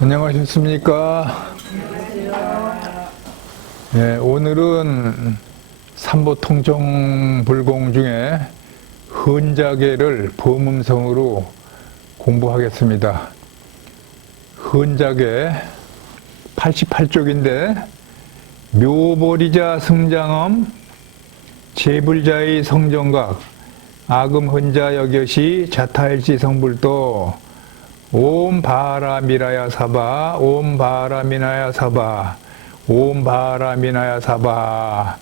안녕하셨습니까? 네, 오늘은 삼보통정불공 중에 헌자계를 범음성으로 공부하겠습니다. 헌자계 88쪽인데 묘보리자 승장엄 제불자의 성정각 아금헌자 여겨시 자타일지 성불도 옴 바라미라야 사바 옴 바라미나야 사바 옴 바라미나야 사바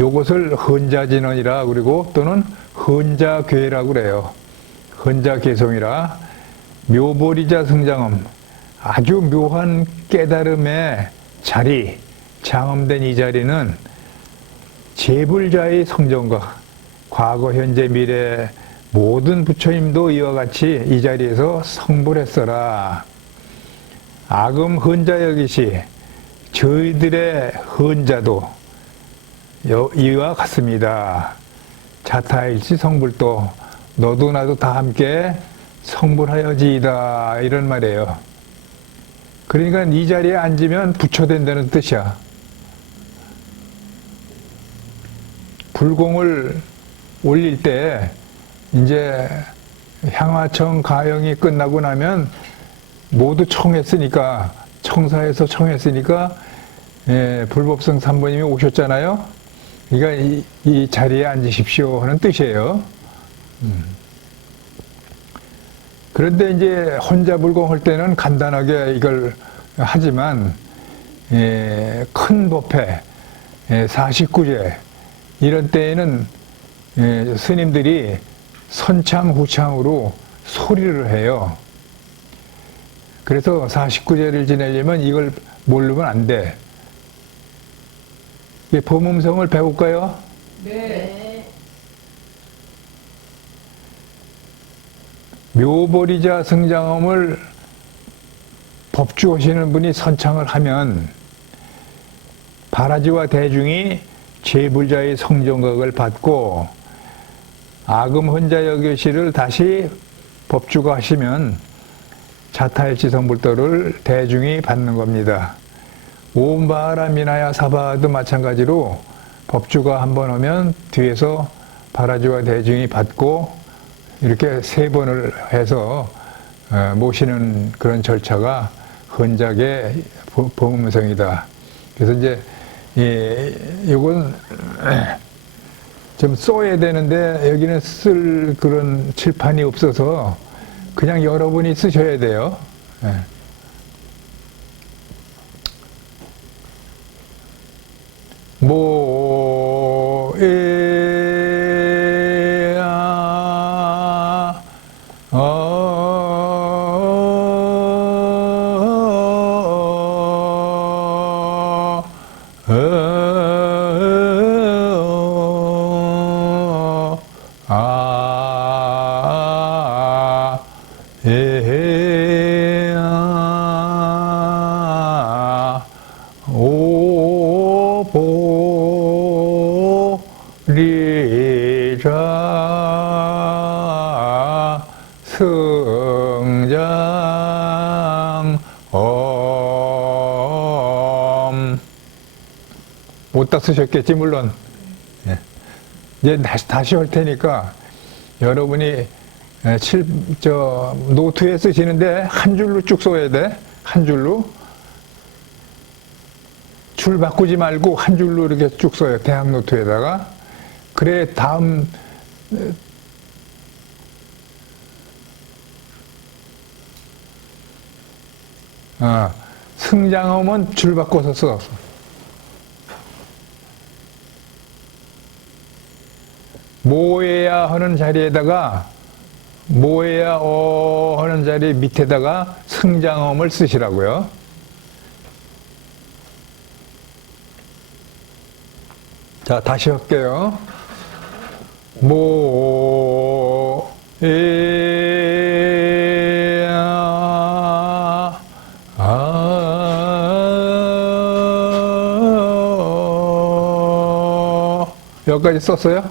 요것을 헌자진언이라 그리고 또는 헌자괴라고 그래요. 헌자괴송이라 묘보리자 승장엄 아주 묘한 깨달음의 자리 장엄된 이 자리는 제불자의 성정각 과거 현재 미래 모든 부처님도 이와 같이 이 자리에서 성불했어라. 아금 헌자 여기시 저희들의 헌자도 이와 같습니다. 자타일시 성불도 너도 나도 다 함께 성불하여지이다 이런 말이에요. 그러니까 이 자리에 앉으면 부처 된다는 뜻이야. 불공을 올릴 때 이제 향화청 가영이 끝나고 나면 모두 청했으니까 청사에서 청했으니까 불법성 3번님이 오셨잖아요. 그러니까 이 자리에 앉으십시오 하는 뜻이에요. 그런데 이제 혼자 불공할 때는 간단하게 이걸 하지만 큰 법회 49제 이런 때에는 스님들이 선창 후창으로 소리를 해요. 그래서 49제를 지내려면 이걸 모르면 안 돼. 범음성을 배울까요? 네. 묘보리자 승장엄을 법주하시는 분이 선창을 하면 바라지와 대중이 제불자의 성정각을 받고 아금 헌자 여겨시를 다시 법주가 하시면 자타일치 성불도를 대중이 받는 겁니다. 옴 바라미나야 사바도 마찬가지로 법주가 한번 오면 뒤에서 바라지와 대중이 받고 이렇게 세 번을 해서 모시는 그런 절차가 헌자계 범음성이다. 그래서 이제 이건 좀 써야 되는데 여기는 쓸 그런 칠판이 없어서 그냥 여러분이 쓰셔야 돼요. 오보리자 승장엄 못다 쓰셨겠지 물론. 이제 다시 할 테니까 여러분이 노트에 쓰시는데 한 줄로 쭉 써야 돼. 한 줄로. 줄 바꾸지 말고 한 줄로 이렇게 쭉 써요. 대학 노트에다가. 그래 다음 승장엄은 줄 바꿔서 써. 모해야 하는 자리에다가 모해야 하는 자리 밑에다가 승장엄을 쓰시라고요. 자, 다시 할게요. 여기까지 썼어요?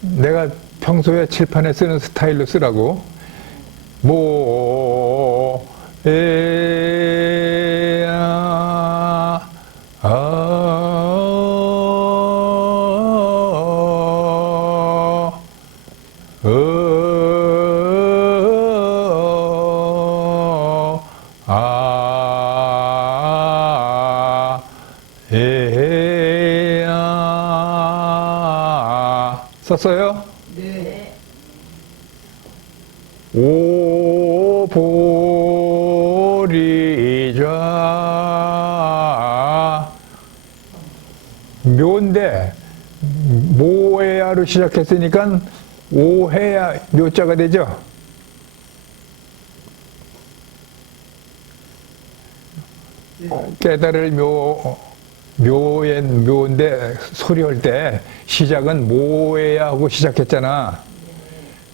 내가 평소에 칠판에 쓰는 스타일로 쓰라고. 모에야 에야 썼어요? 네. 오보리좌 묘인데 모해야로 시작했으니까 오해야 묘자가 되죠. 깨달을 묘인데 소리할 때 시작은 모해야 하고 시작했잖아.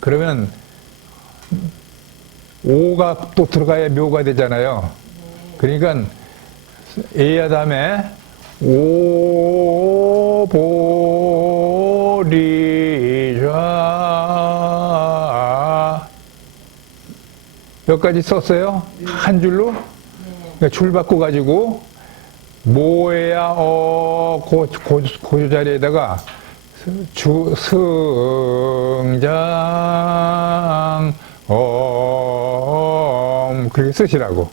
그러면 오가 또 들어가야 묘가 되잖아요. 그러니까 에야 다음에 오보리좌 몇 가지 썼어요? 한 줄로? 그러니까 줄 바꿔 가지고 모에야 고조 자리에다가 승장 그렇게 쓰시라고.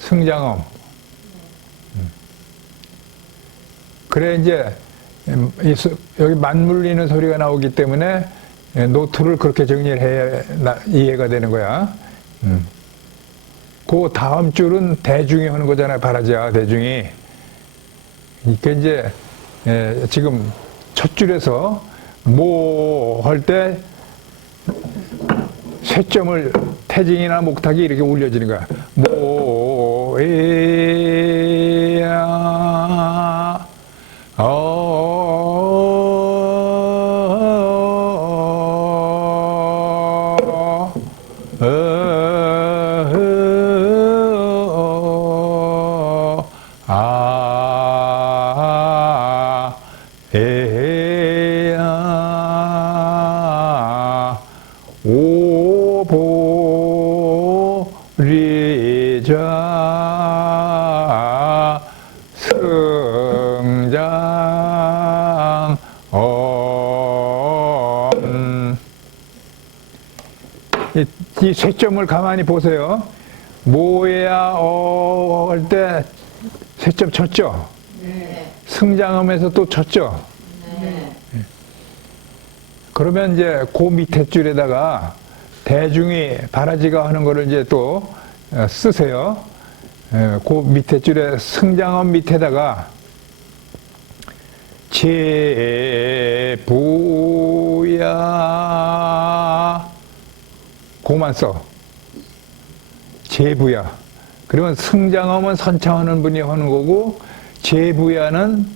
승장엄. 그래 이제 여기 맞물리는 소리가 나오기 때문에 노트를 그렇게 정리를 해야 이해가 되는 거야. 그 다음 줄은 대중이 하는 거잖아요. 바라지야 대중이. 그러니까 이제 지금 첫 줄에서 모 할 때 쇠점을 태징이나 목탁이 이렇게 울려지는 거야. 모에야 에야 오보리좌 승장 이 쇠점을 가만히 보세요. 모에야 할 때 쇠점 쳤죠? 네. 승장음에서 또 쳤죠? 네. 그러면 이제 그 밑에 줄에다가 대중이 바라지가 하는 거를 이제 또 쓰세요. 그 밑에 줄에 승장음 밑에다가 제부야 그만 써. 제부야. 그러면 승장음은 선창하는 분이 하는 거고 제부야는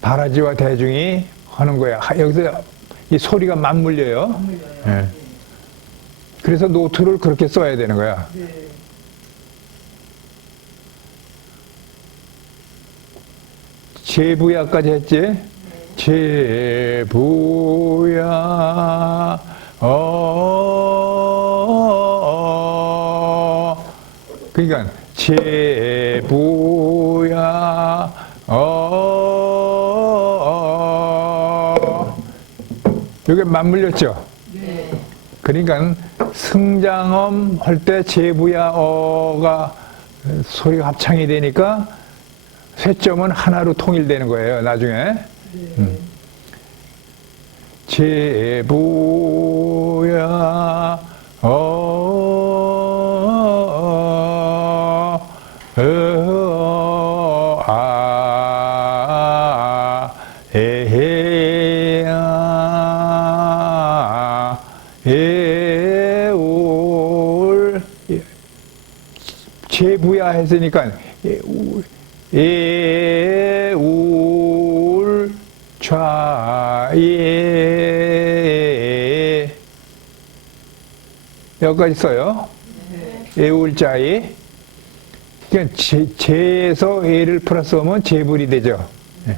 바라지와 대중이 하는 거야. 여기서 이 소리가 맞물려요. 네. 그래서 노트를 그렇게 써야 되는 거야. 네. 제부야까지 했지? 제부야 그러니까 제부야 이게 맞물렸죠? 네. 그러니까 승장엄 할 때 제부야 어가 소리가 합창이 되니까 쇠점은 하나로 통일되는 거예요. 나중에 제부야 에헤야 에울 제부야 했으니까 에울 좌에 여기까지 써요. 에울자에 그러니까 제에서 에를 플러스하면 제불이 되죠. 네.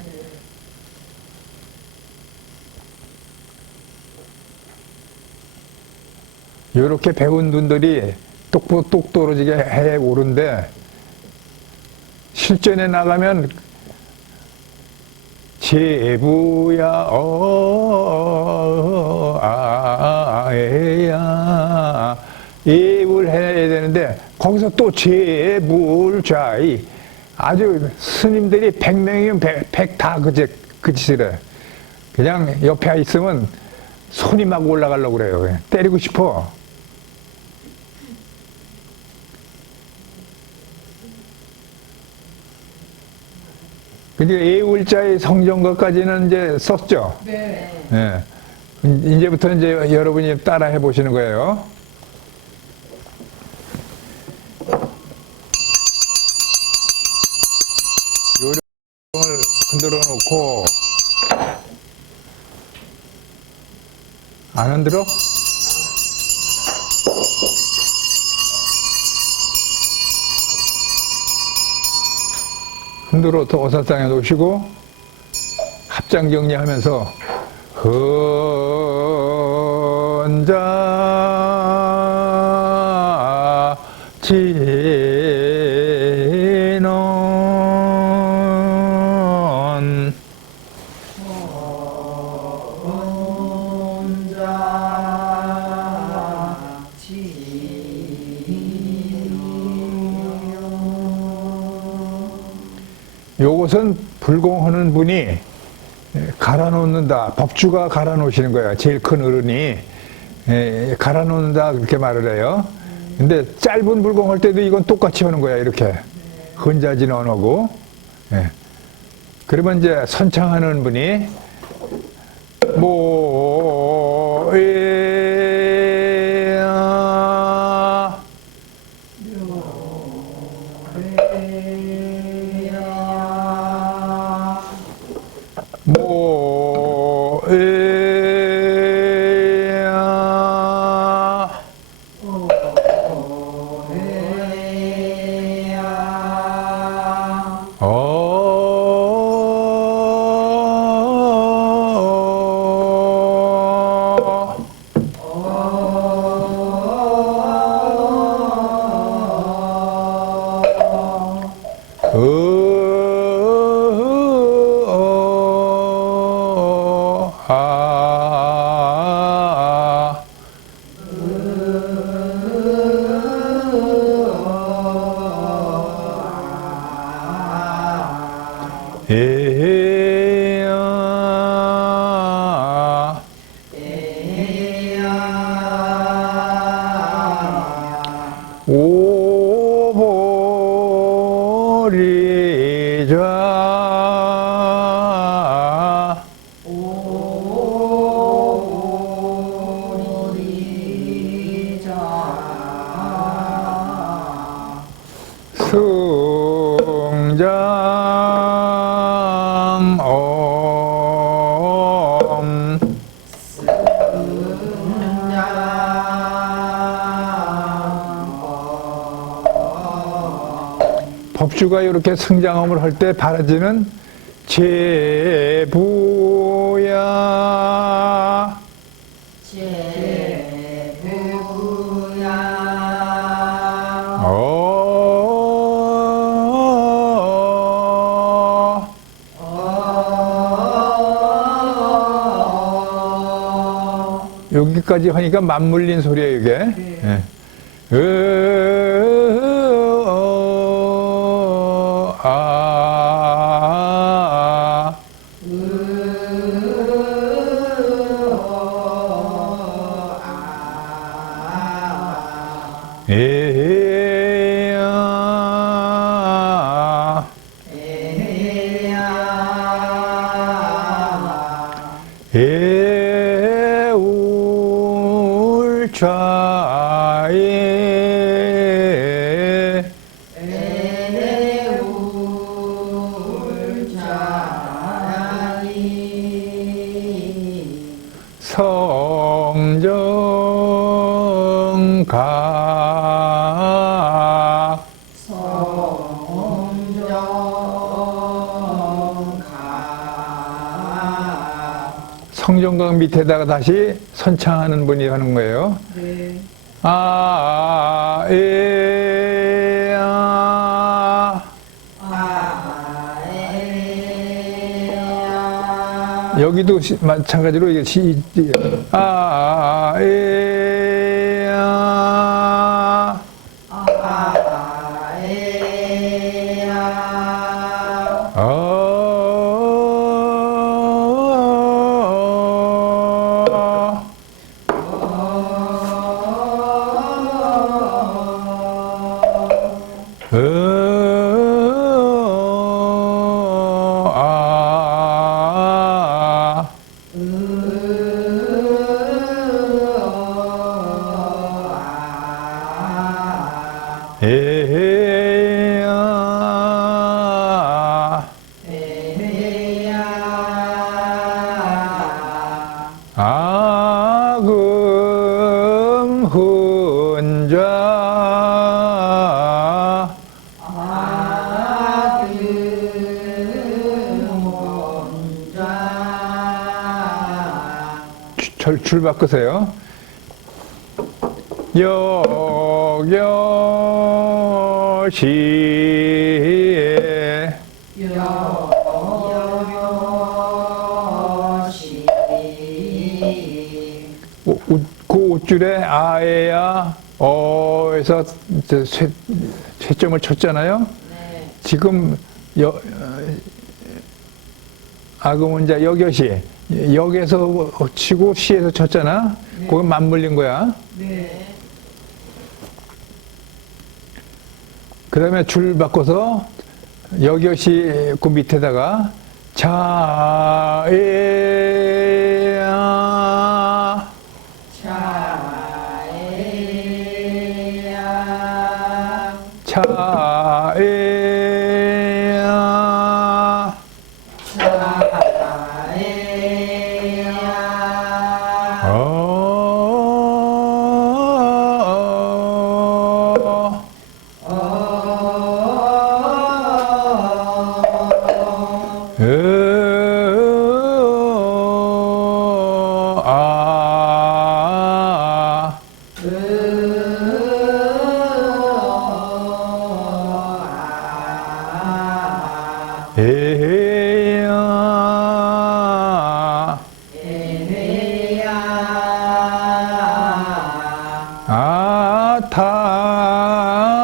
이렇게 배운 분들이 똑 떨어지게 해 오른데 실전에 나가면 제부야 에야 예불 해야 되는데 거기서 또 제불자이 아주 스님들이 100명이면 100 다 그 짓을 해. 그냥 옆에 있으면 손이 막 올라가려고 그래요. 그냥 때리고 싶어. 근데 예울자의 성정거까지는 이제 썼죠. 네. 예. 이제부터 이제 여러분이 따라 해보시는 거예요. 요령을 흔들어 놓고, 안 흔들어? 흔들어 더 어사상에 놓으시고, 합장 정리하면서, 혼자 지는 요것은 불공하는 분이 갈아 놓는다. 법주가 갈아 놓으시는 거예요. 제일 큰 어른이 갈아 놓는다 그렇게 말을 해요. 근데 짧은 불공할 때도 이건 똑같이 하는 거야. 이렇게 혼자지는 안 하고. 그러면 이제 선창하는 분이 모야 모야 오보리자 승장 엄 법주가 이렇게 승장엄을 할 때 바라지는 제부야 여기까지 하니까 맞물린 소리예요 이게. 예. 에울자에 성정가 성정각 밑에다가 다시 선창하는 분이 하는 거예요. 네. 아, 에, 아. 여기도 마찬가지로 이게 아, 에, 아. 아금 혼자 줄 바꾸세요. 여여시 그 옷줄에 아에야 어에서 쇠점을 쳤잖아요. 네. 지금 아금운자 여겨시 역에서 치고 시에서 쳤잖아. 그거 맞물린 거야. 네. 그 다음에 줄 바꿔서 여겨시 그 밑에다가 자에야 자에야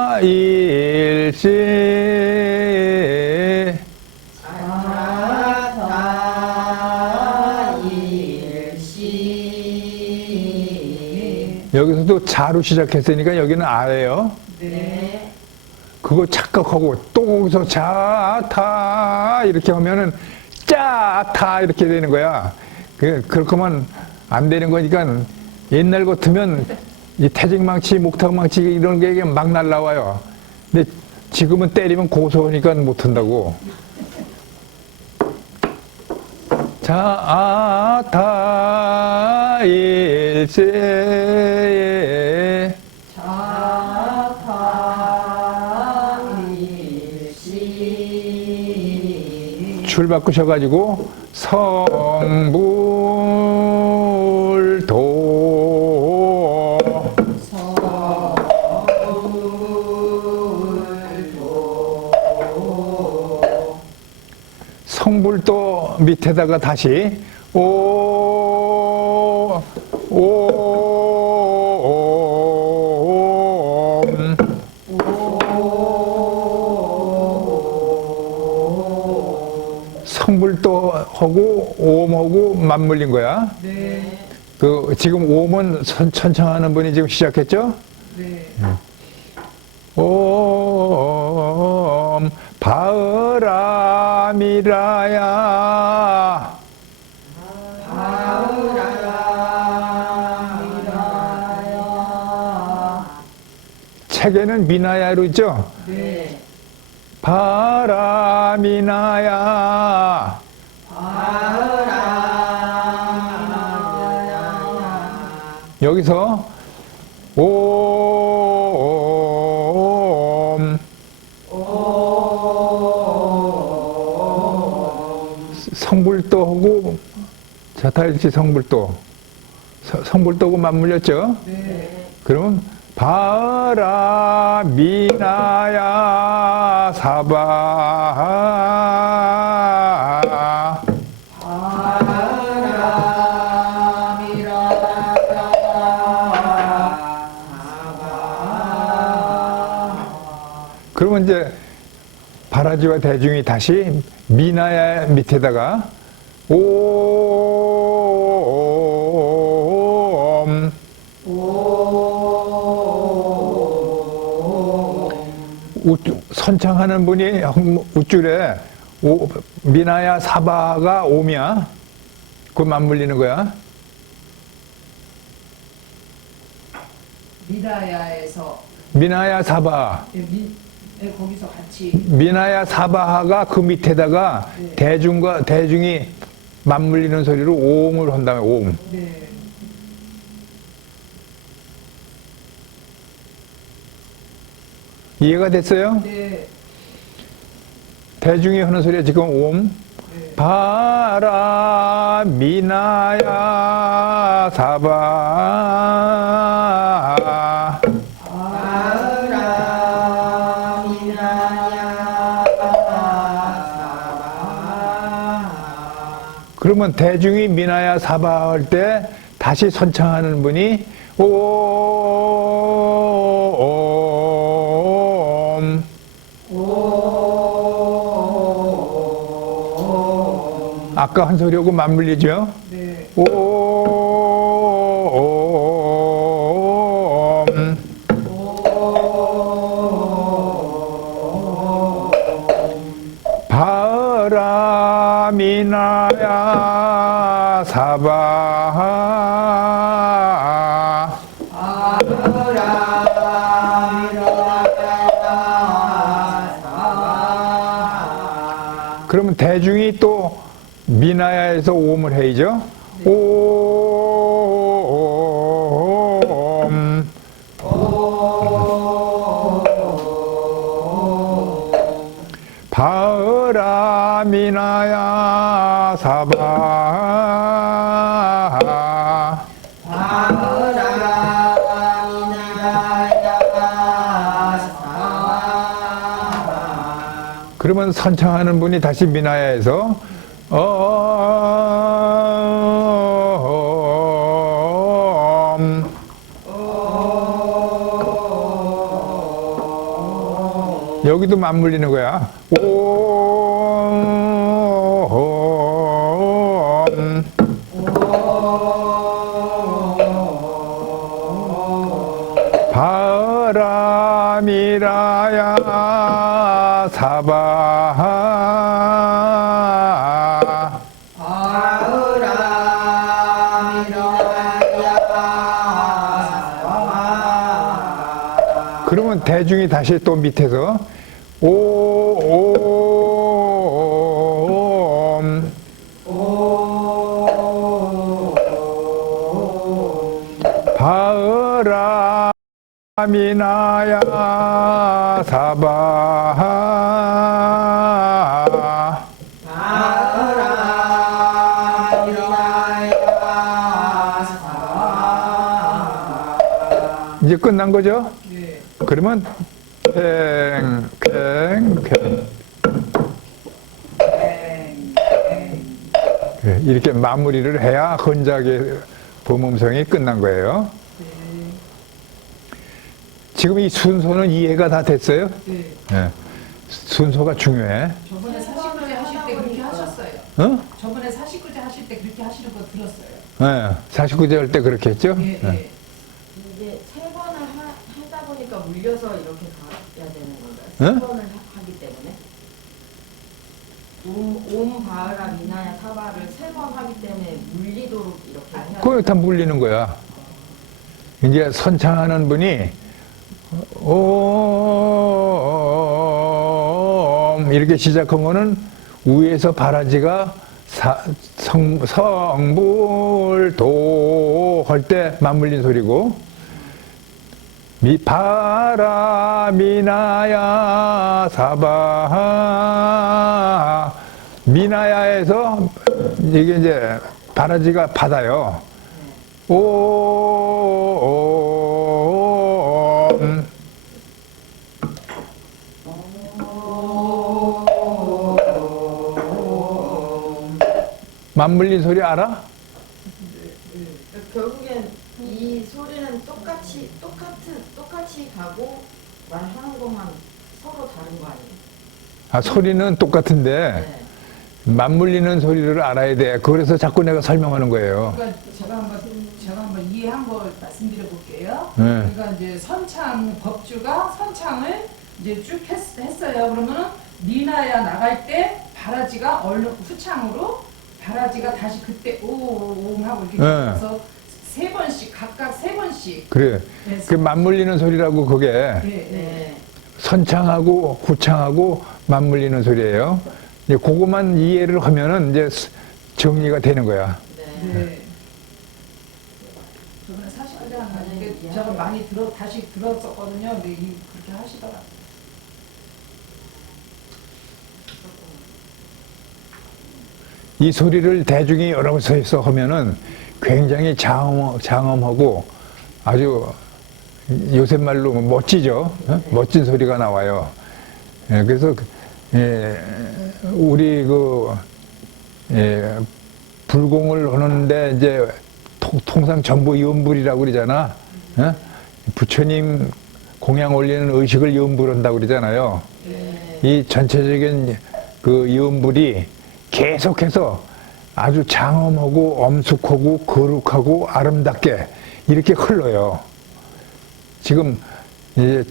아타일시 여기서도 자로 시작했으니까 여기는 아예요. 네. 그거 착각하고 또 거기서 자타 이렇게 하면은 짜타 이렇게 되는 거야. 그렇게 하면 안 되는 거니까 옛날 같으면 이 태직망치, 목탁망치 이런 게 막 날라와요. 근데 지금은 때리면 고소하니까 못한다고. 자타 일세 줄 바꾸셔가지고 성불도 성불도 밑에다가 다시 성불도 하고 옴하고 맞물린 거야. 네. 그 지금 옴은 천청하는 분이 지금 시작했죠? 네. 옴 바으라미라야 책에는 미나야로 있죠? 네. 바라미나야 여기서 옴 성불도 하고 자타일치 성불도 성불도하고 맞물렸죠? 네. 그러면 바라 미나야 사바 그러면 이제 바라지와 대중이 다시 미나야 밑에다가 옴 선창하는 분이 우쭐에 미나야 사바가 옴이야. 그거 맞물리는 거야. 미나야에서 미나야 사바. 거기서 같이 미나야 사바가 그 밑에다가 네. 대중이 맞물리는 소리로 옴을 한다면 옴. 네. 이해가 됐어요? 네. 대중이 하는 소리가 지금 옴. 네. 바라 미나야 사바 그러면 대중이 미나야 사바 할 때 다시 선창하는 분이 옴 아까 한 소리하고 맞물리죠? 네. 옴 바라미나야 사바 그러면 대중이 또 미나야에서 옴을 해야죠. 옴 바라미나야 사바 그러면 선창하는 분이 다시 미나야에서 여기도 맞물리는 거야. 바람이라야 사바 그러면 대중이 다시 또 밑에서 옴 바람이나야 사바 이제 끝난 거죠? 네. 그러면 팽팽팽 이렇게 마무리를 해야 건작의 범음성이 끝난 거예요. 지금 이 순서는 이해가 다 됐어요? 네. 네. 순서가 중요해. 저번에 49제 하실 때 그렇게 하셨어요. 어? 저번에 49제 하실 때 그렇게 하시는 거 들었어요. 네. 49제 할 때 그렇게 했죠? 네. 네. 이게 세 번을 하다 보니까 물려서 이렇게 가야 되는 건가요? 네? 세 번을 하기 때문에 옴 바으라 미나야 사바를 세 번 하기 때문에 물리도록 이렇게 해야 그거 다 물리는 거야. 이제 선창하는 분이 옴 이렇게 시작하면은 위에서 바라지가 성불도 할 때 맞물린 소리고 바라미나야 사바 미나야에서 이게 이제 바라지가 받아요. 옴 맞물린 소리 알아? 결국엔 이 소리는 똑같이 가고 말하는 것만 서로 다른 거 아니에요? 아, 소리는 똑같은데 네. 맞물리는 소리를 알아야 돼. 그래서 자꾸 내가 설명하는 거예요. 그러니까 제가 한번 이해한 걸 말씀드려 볼게요. 네. 그러니까 이제 선창 법주가 선창을 이제 쭉 했어요. 그러면은 니나야 나갈 때 바라지가 얼른 후창으로 바라지가 다시 그때 오옹 하고 이렇게 네. 해서 세 번씩 각각 세 번씩. 그래. 해서. 그 맞물리는 소리라고 그게 네, 네. 네. 선창하고 후창하고 맞물리는 소리예요. 이제 그것만 이해를 하면은 이제 정리가 되는 거야. 네. 네. 저번에 사실은 이게 제가 많이 다시 들었었거든요. 근데 그렇게 하시더라고요. 이 소리를 대중이 여러 곳에서 하면은 굉장히 장엄하고 아주 요새 말로 멋지죠. 어? 멋진 소리가 나와요. 예, 그래서 우리 불공을 하는데 이제 통상 전부 연불이라고 그러잖아. 어? 부처님 공양 올리는 의식을 연불한다고 그러잖아요. 네. 이 전체적인 그 연불이 계속해서 아주 장엄하고 엄숙하고 거룩하고 아름답게 이렇게 흘러요. 지금 이제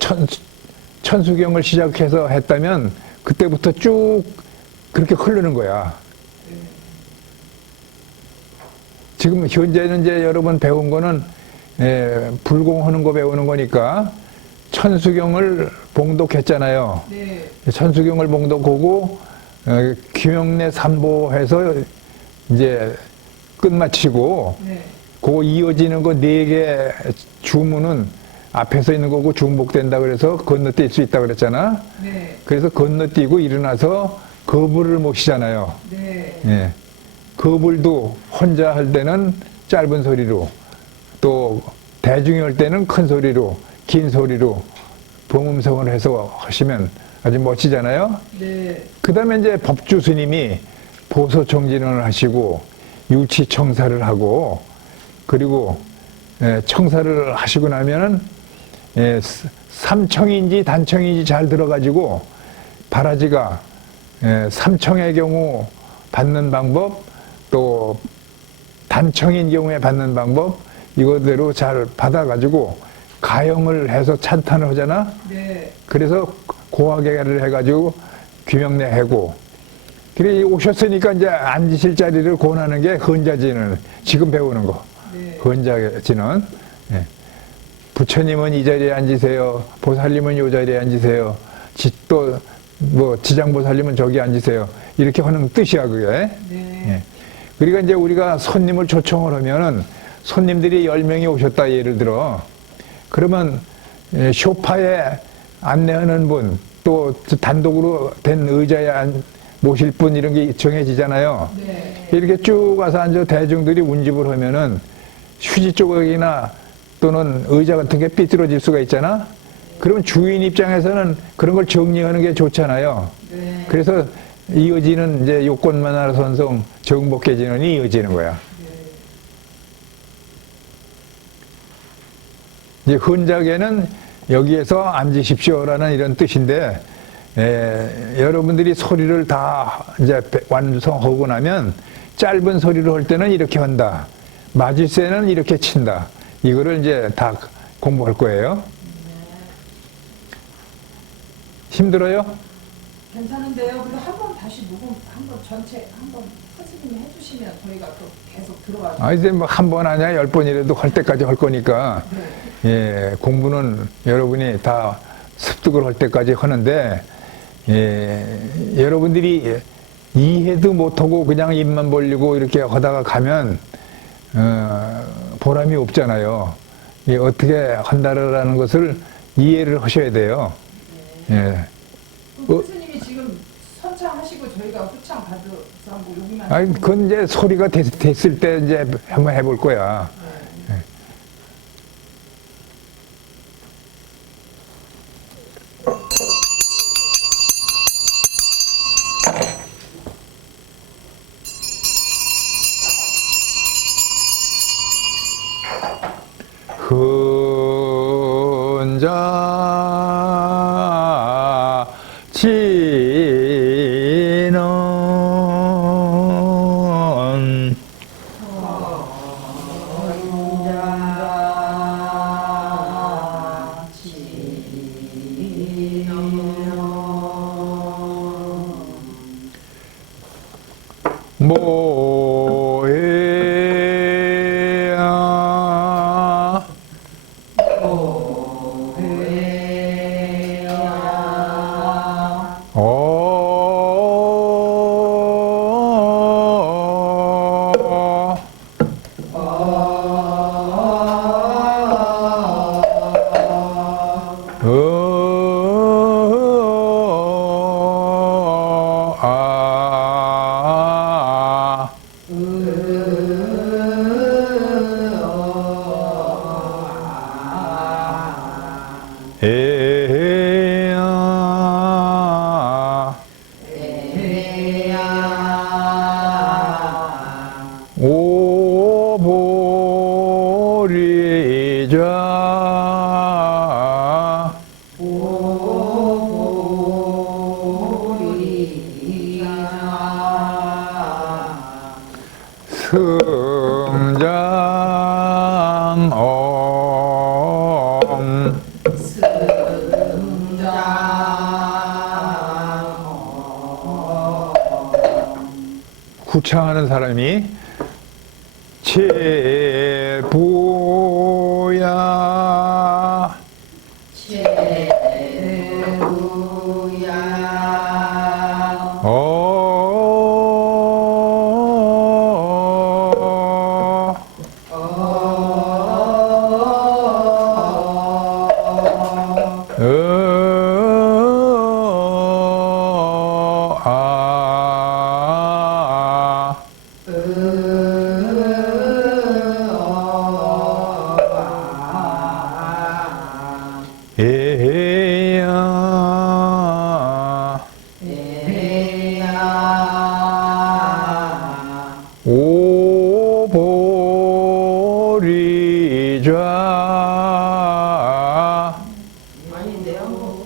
천수경을 시작해서 했다면 그때부터 쭉 그렇게 흐르는 거야. 지금 현재는 이제 여러분 배운 거는 불공하는 거 배우는 거니까 천수경을 봉독했잖아요. 네. 천수경을 봉독하고 김영래 삼보해서 이제 끝마치고 네. 그 이어지는 거 4개 주문은 앞에서 있는 거고 중복된다 그래서 건너뛸 수 있다 그랬잖아. 네. 그래서 건너뛰고 일어나서 거불을 모시잖아요. 네. 예. 거불도 혼자 할 때는 짧은 소리로 또 대중이 할 때는 큰 소리로 긴 소리로 범음성을 해서 하시면 아주 멋지잖아요. 네. 그 다음에 이제 법주 스님이 보소청진을 하시고 유치청사를 하고 그리고 청사를 하시고 나면은 삼청인지 단청인지 잘 들어가지고 바라지가 삼청의 경우 받는 방법 또 단청인 경우에 받는 방법 이거대로 잘 받아가지고 가영을 해서 찬탄을 하잖아. 네. 그래서 고하계를 해가지고 귀명내 해고 그래 오셨으니까 이제 앉으실 자리를 권하는 게 헌자진을 지금 배우는 거. 네. 헌자진은 예. 부처님은 이 자리에 앉으세요. 보살님은 이 자리에 앉으세요. 또 뭐 지장보살님은 저기 앉으세요. 이렇게 하는 뜻이야 그게. 네. 예. 그러니까 이제 우리가 손님을 초청을 하면은 손님들이 10명이 오셨다 예를 들어. 그러면 쇼파에 안내하는 분, 또 단독으로 된 의자에 모실 분 이런 게 정해지잖아요. 네. 이렇게 쭉 가서 앉아 대중들이 운집을 하면은 휴지 조각이나 또는 의자 같은 게 삐뚤어질 수가 있잖아. 그러면 주인 입장에서는 그런 걸 정리하는 게 좋잖아요. 네. 그래서 이어지는 이제 요건만화 선성 정복해지는이 이어지는 거야. 이제 헌작에는 여기에서 앉으십시오라는 이런 뜻인데 여러분들이 소리를 다 이제 완성하고 나면 짧은 소리로 할 때는 이렇게 한다. 마지세는 이렇게 친다. 이거를 이제 다 공부할 거예요. 힘들어요? 괜찮은데요. 그리고 한번 다시 녹음 한번 전체 한번 선생님이 해주시면 저희가 또 계속 들어가죠. 아, 이제 뭐 한 번 아니야 10번이라도 할 때까지 할 거니까 네. 예, 공부는 여러분이 다 습득을 할 때까지 하는데 여러분들이 이해도 못하고 그냥 입만 벌리고 이렇게 하다가 가면 보람이 없잖아요. 어떻게 한다라는 것을 이해를 하셔야 돼요. 예. 교수님이 지금 선창하시고 저희가 후창 받아서 뭐 여기만. 아니, 그건 이제 소리가 됐을 때 이제 한번 해볼 거야. 모해야 오보리자 승장엄 구창하는 사람이 제부야 오보리자 아닌데요?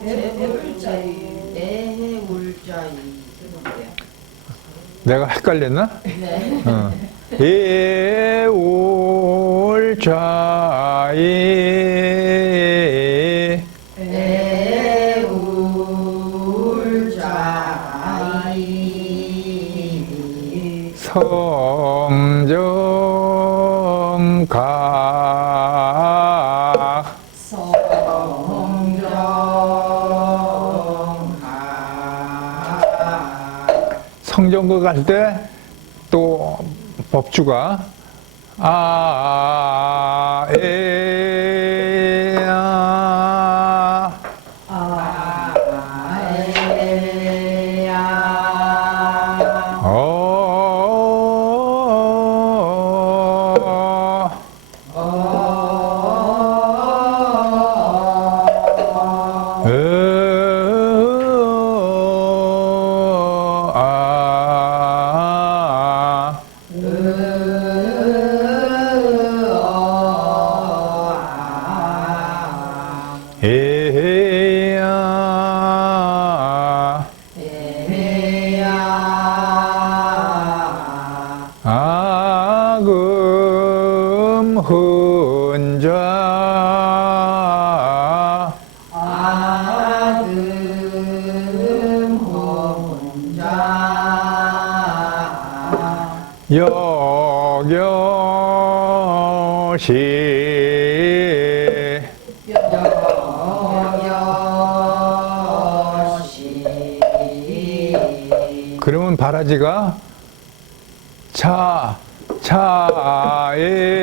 애해울자이 해볼게요. 내가 헷갈렸나? 네. 애울자이 애울자이 성정각 성정각 할 때 또 법주가 아에야 에야 아금 혼자 여겨시 그러면 바라지가 차에야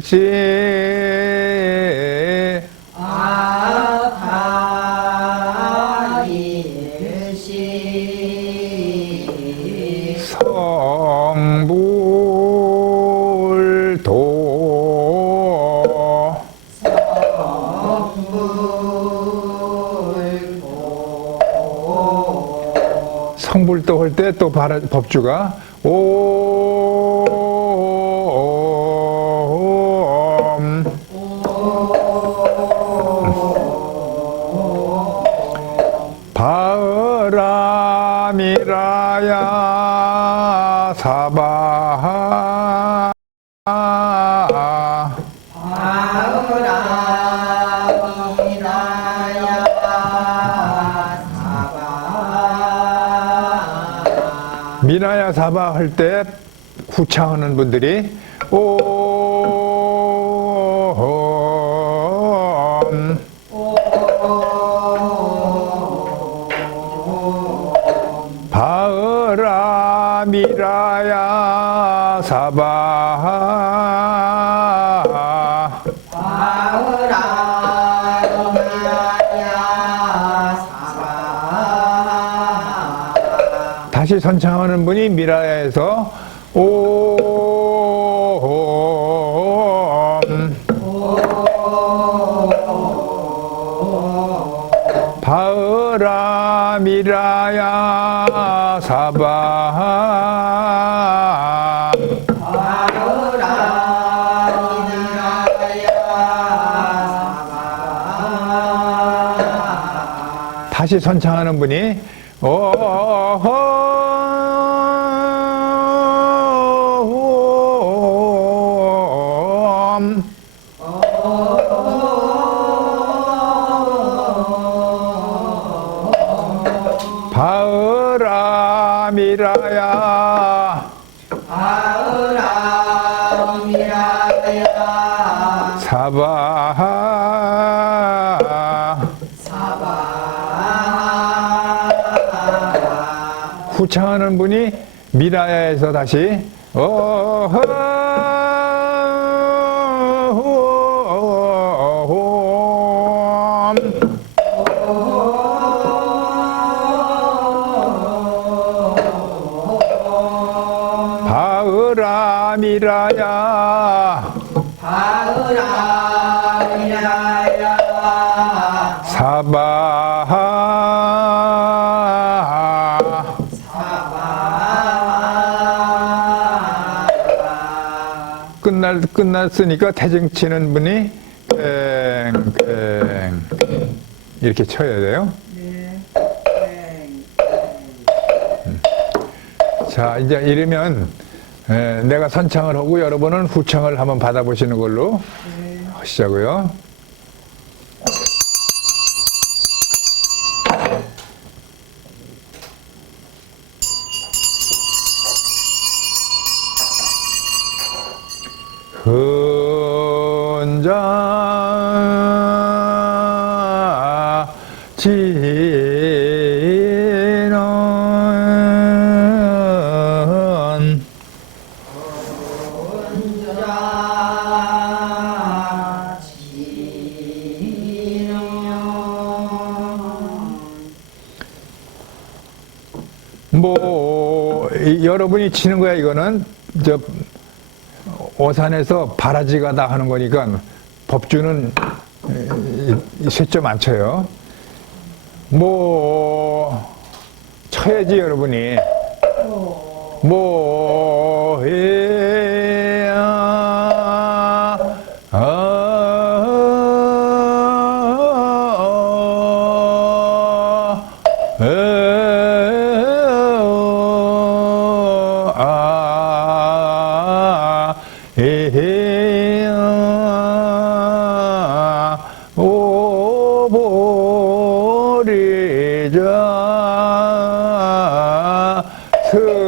아타일지 성불 성불도 할 때 또 법주가 옴 바으라미라야 사바 미나야 사바 할 때 후창하는 분들이 옴 바으라 미라야 사바 다시 선창하는 분이 미라야에서 옴 바으라 미라야 사바 다시 선창하는 분이 바으라 미라야 사바 후창하는 분이 미라야에서 다시 바으라 미라야 사바 끝났으니까 태정 치는 분이 땡땡 이렇게 쳐야 돼요. 자, 이제 이러면 내가 선창을 하고 여러분은 후창을 한번 받아보시는 걸로 하시자고요. 혼자 지는 뭐 여러분이 치는 거야. 이거는 저 오산에서 바라지가 다 하는 거니까 법주는 셋점 안 쳐요. 뭐 쳐야지 여러분이. 뭐 오보리자 승장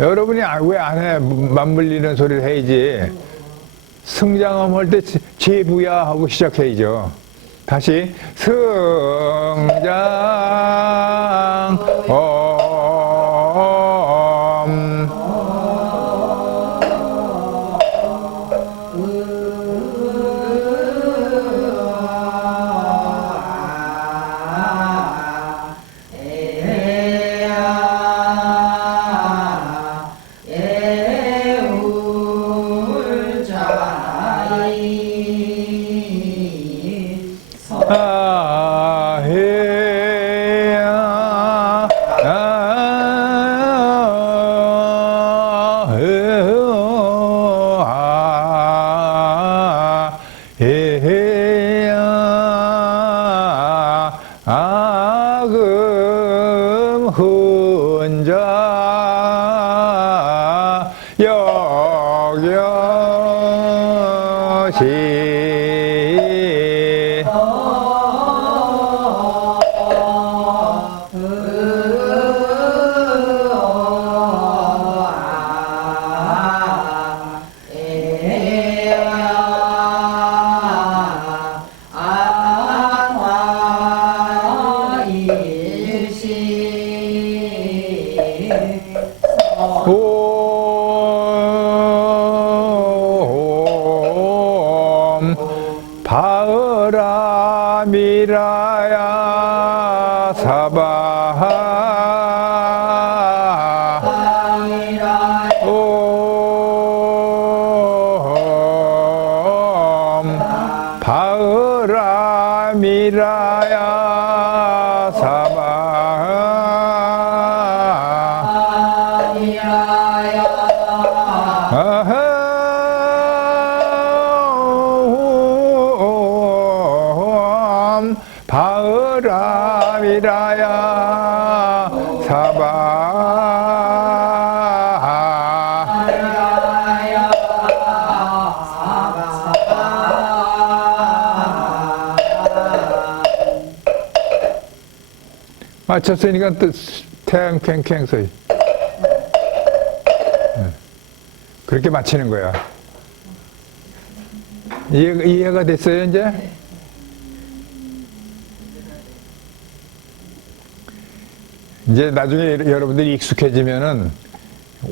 여러분이 왜 안 해? 맞물리는 소리를 해야지. 승장엄 할 때 제부야 하고 시작해야죠. 다시 승장 바흐람이라야 사바 아흠 바흐람이라야 사바 맞췄으니까 또 탱탱탱 소리. 그렇게 맞히는 거야. 이해가 됐어요, 이제? 이제 나중에 여러분들이 익숙해지면은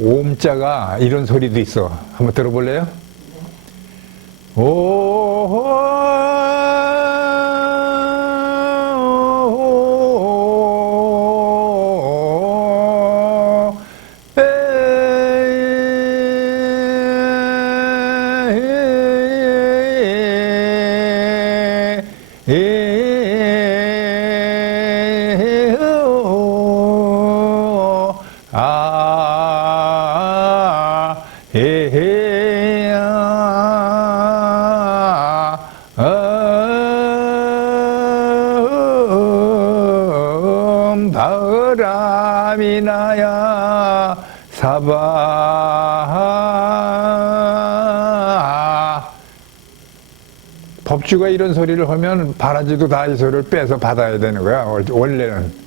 오음자가 이런 소리도 있어. 한번 들어볼래요? 바흐람이나야 사바. 법주가 이런 소리를 하면 바라지도 다 이 소리를 빼서 받아야 되는 거야, 원래는.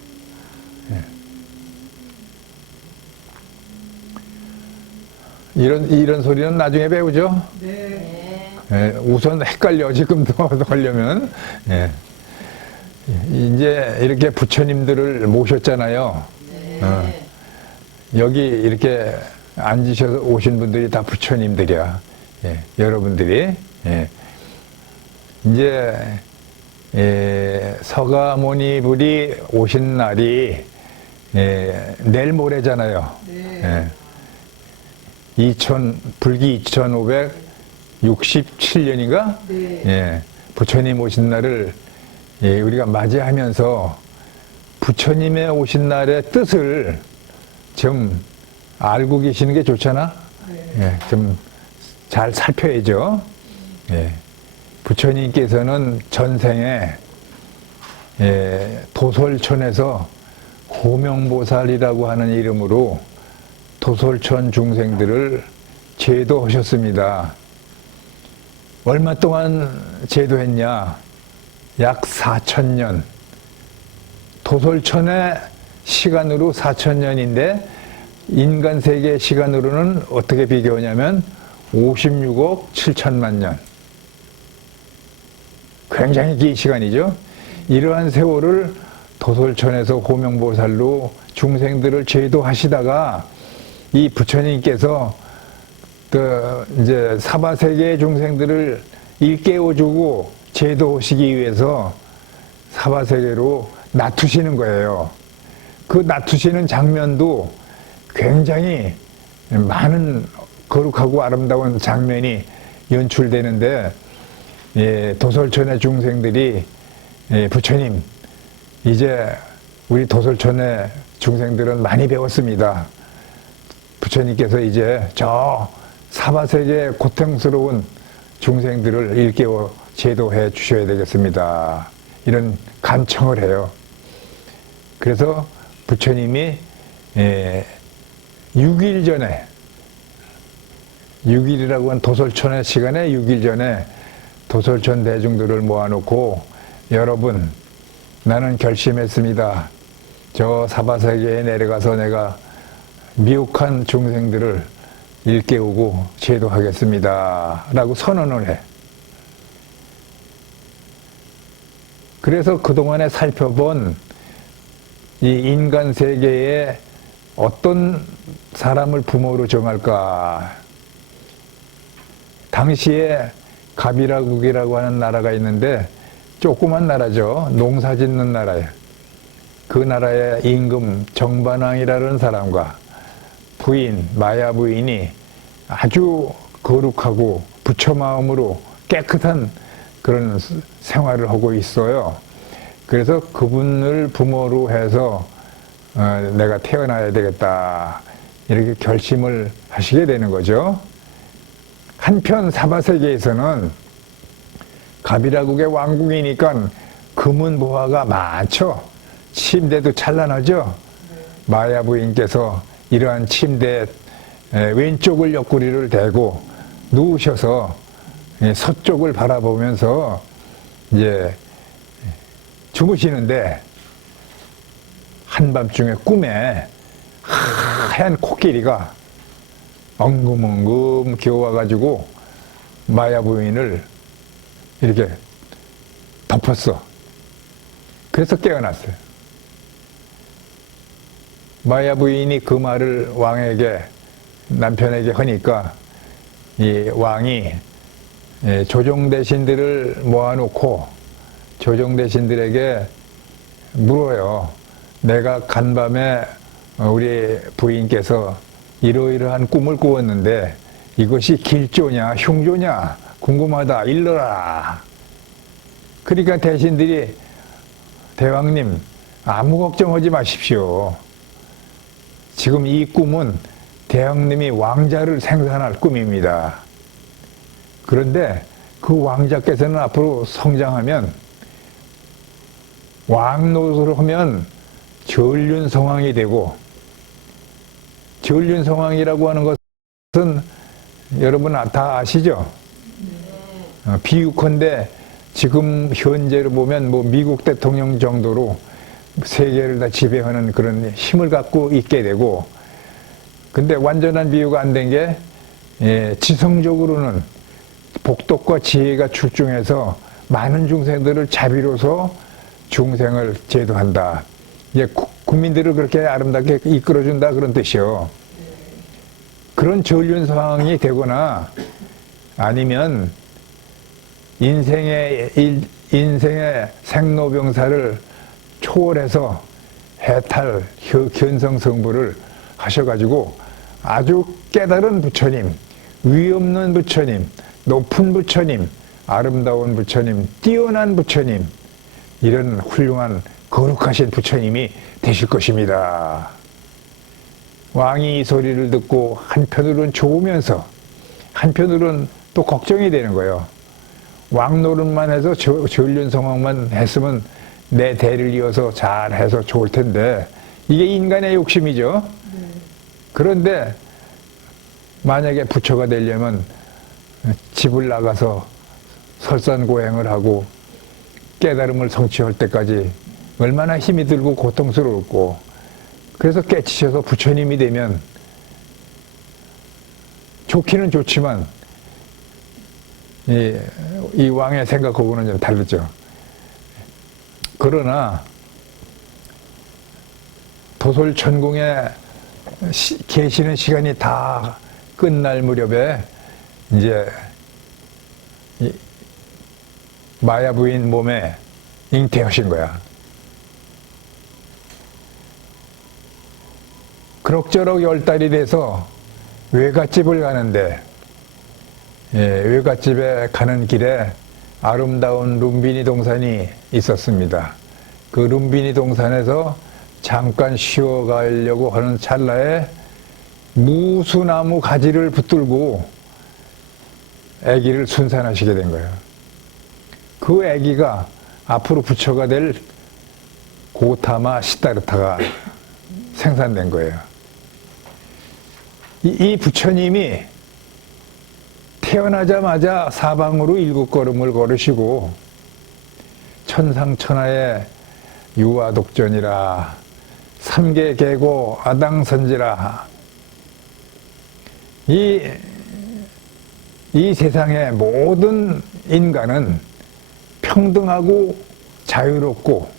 이런 소리는 나중에 배우죠? 네. 우선 헷갈려, 지금도 하려면. 이제 이렇게 부처님들을 모셨잖아요. 여기 이렇게 앉으셔서 오신 분들이 다 부처님들이야. 여러분들이. 이제 서가모니불이 오신 날이 내일 모레잖아요. 불기 2567년인가? 네. 부처님 오신 날을 우리가 맞이하면서 부처님의 오신 날의 뜻을 좀 알고 계시는 게 좋잖아? 좀 잘 살펴야죠. 부처님께서는 전생에 도솔천에서 호명보살이라고 하는 이름으로 도솔천 중생들을 제도하셨습니다. 얼마 동안 제도했냐? 약 4000년. 도솔천의 시간으로 4000년인데 인간 세계 시간으로는 어떻게 비교하냐면 56억 7천만 년. 굉장히 긴 시간이죠. 이러한 세월을 도솔천에서 호명보살로 중생들을 제도하시다가 이 부처님께서 이제 사바세계의 중생들을 일깨워주고 제도하시기 위해서 사바세계로 놔두시는 거예요. 그 놔두시는 장면도 굉장히 많은 거룩하고 아름다운 장면이 연출되는데, 도솔천의 중생들이 부처님, 이제 우리 도솔천의 중생들은 많이 배웠습니다. 부처님께서 이제 저 사바세계의 고통스러운 중생들을 일깨워 제도해 주셔야 되겠습니다. 이런 간청을 해요. 그래서 부처님이 6일 전에, 6일이라고 한 도솔천의 시간에 6일 전에 도솔천 대중들을 모아놓고, 여러분, 나는 결심했습니다. 저 사바세계에 내려가서 내가 미혹한 중생들을 일깨우고 제도하겠습니다. 라고 선언을 해. 그래서 그동안에 살펴본 이 인간 세계에 어떤 사람을 부모로 정할까? 당시에 가비라국이라고 하는 나라가 있는데, 조그만 나라죠. 농사 짓는 나라예요. 그 나라의 임금 정반왕이라는 사람과 부인, 마야 부인이 아주 거룩하고 부처 마음으로 깨끗한 그런 생활을 하고 있어요. 그래서 그분을 부모로 해서 내가 태어나야 되겠다 이렇게 결심을 하시게 되는 거죠. 한편 사바세계에서는 가비라국의 왕궁이니까 금은보화가 많죠. 침대도 찬란하죠. 마야 부인께서 이러한 침대에 왼쪽을 옆구리를 대고 누우셔서 서쪽을 바라보면서 이제 주무시는데 한밤중에 꿈에 하얀 코끼리가 엉금엉금 기어와가지고 마야 부인을 이렇게 덮었어. 그래서 깨어났어요. 마야 부인이 그 말을 왕에게, 남편에게 하니까 이 왕이 조정대신들을 모아놓고 조정대신들에게 물어요. 내가 간밤에 우리 부인께서 이러이러한 꿈을 꾸었는데 이것이 길조냐 흉조냐 궁금하다, 일러라. 그러니까 대신들이 대왕님 아무 걱정하지 마십시오. 지금 이 꿈은 대왕님이 왕자를 생산할 꿈입니다. 그런데 그 왕자께서는 앞으로 성장하면 왕노릇을 하면 전륜성왕이 되고, 전륜성왕이라고 하는 것은 여러분 다 아시죠? 비유컨대 지금 현재로 보면 뭐 미국 대통령 정도로 세계를 다 지배하는 그런 힘을 갖고 있게 되고, 근데 완전한 비유가 안 된 게 지성적으로는 복덕과 지혜가 출중해서 많은 중생들을 자비로서 중생을 제도한다. 이제 국민들을 그렇게 아름답게 이끌어준다 그런 뜻이요. 그런 전륜상황이 되거나 아니면 인생의 생로병사를 초월해서 해탈, 견성성불을 하셔가지고 아주 깨달은 부처님, 위 없는 부처님, 높은 부처님, 아름다운 부처님, 뛰어난 부처님, 이런 훌륭한 거룩하신 부처님이 되실 것입니다. 왕이 이 소리를 듣고 한편으로는 좋으면서 한편으로는 또 걱정이 되는 거예요. 왕 노릇만 해서 전륜성왕만 했으면 내 대를 이어서 잘해서 좋을 텐데 이게 인간의 욕심이죠. 그런데 만약에 부처가 되려면 집을 나가서 설산고행을 하고 깨달음을 성취할 때까지 얼마나 힘이 들고 고통스러웠고, 그래서 깨치셔서 부처님이 되면 좋기는 좋지만 이 왕의 생각하고는 좀 다르죠. 그러나 도솔천궁에 계시는 시간이 다 끝날 무렵에 이제 마야 부인 몸에 잉태하신 거야. 그럭저럭 10달이 돼서 외갓집을 가는데 외갓집에 가는 길에 아름다운 룸비니 동산이 있었습니다. 그 룸비니 동산에서 잠깐 쉬어가려고 하는 찰나에 무수나무 가지를 붙들고 아기를 순산하시게 된 거예요. 그 아기가 앞으로 부처가 될 고타마 시다르타가 생산된 거예요. 이 부처님이 태어나자마자 사방으로 7걸음을 걸으시고 천상천하의 유아독전이라 삼계계고 아당선지라, 이 세상의 모든 인간은 평등하고 자유롭고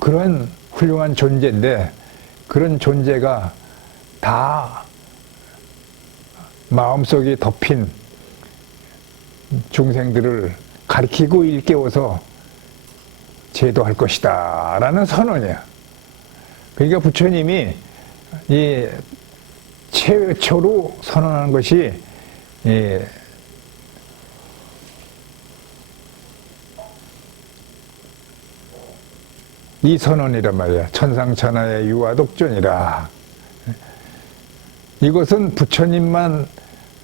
그런 훌륭한 존재인데, 그런 존재가 다 마음속에 덮인 중생들을 가르치고 일깨워서 제도할 것이다 라는 선언이야. 그러니까 부처님이 이 최초로 선언한 것이 예, 이 선언이란 말이야. 천상천하의 유화독존이라. 이것은 부처님만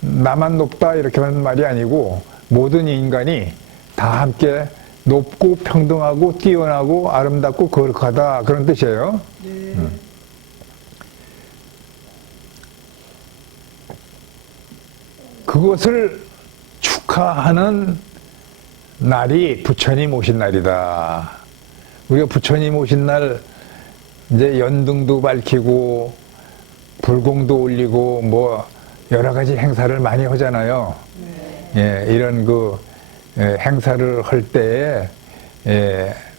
나만 높다 이렇게 하는 말이 아니고 모든 인간이 다 함께 높고 평등하고 뛰어나고 아름답고 거룩하다 그런 뜻이에요. 네. 그것을 축하하는 날이 부처님 오신 날이다. 우리가 부처님 오신 날 이제 연등도 밝히고 불공도 올리고 뭐 여러 가지 행사를 많이 하잖아요. 예, 이런 그 행사를 할 때에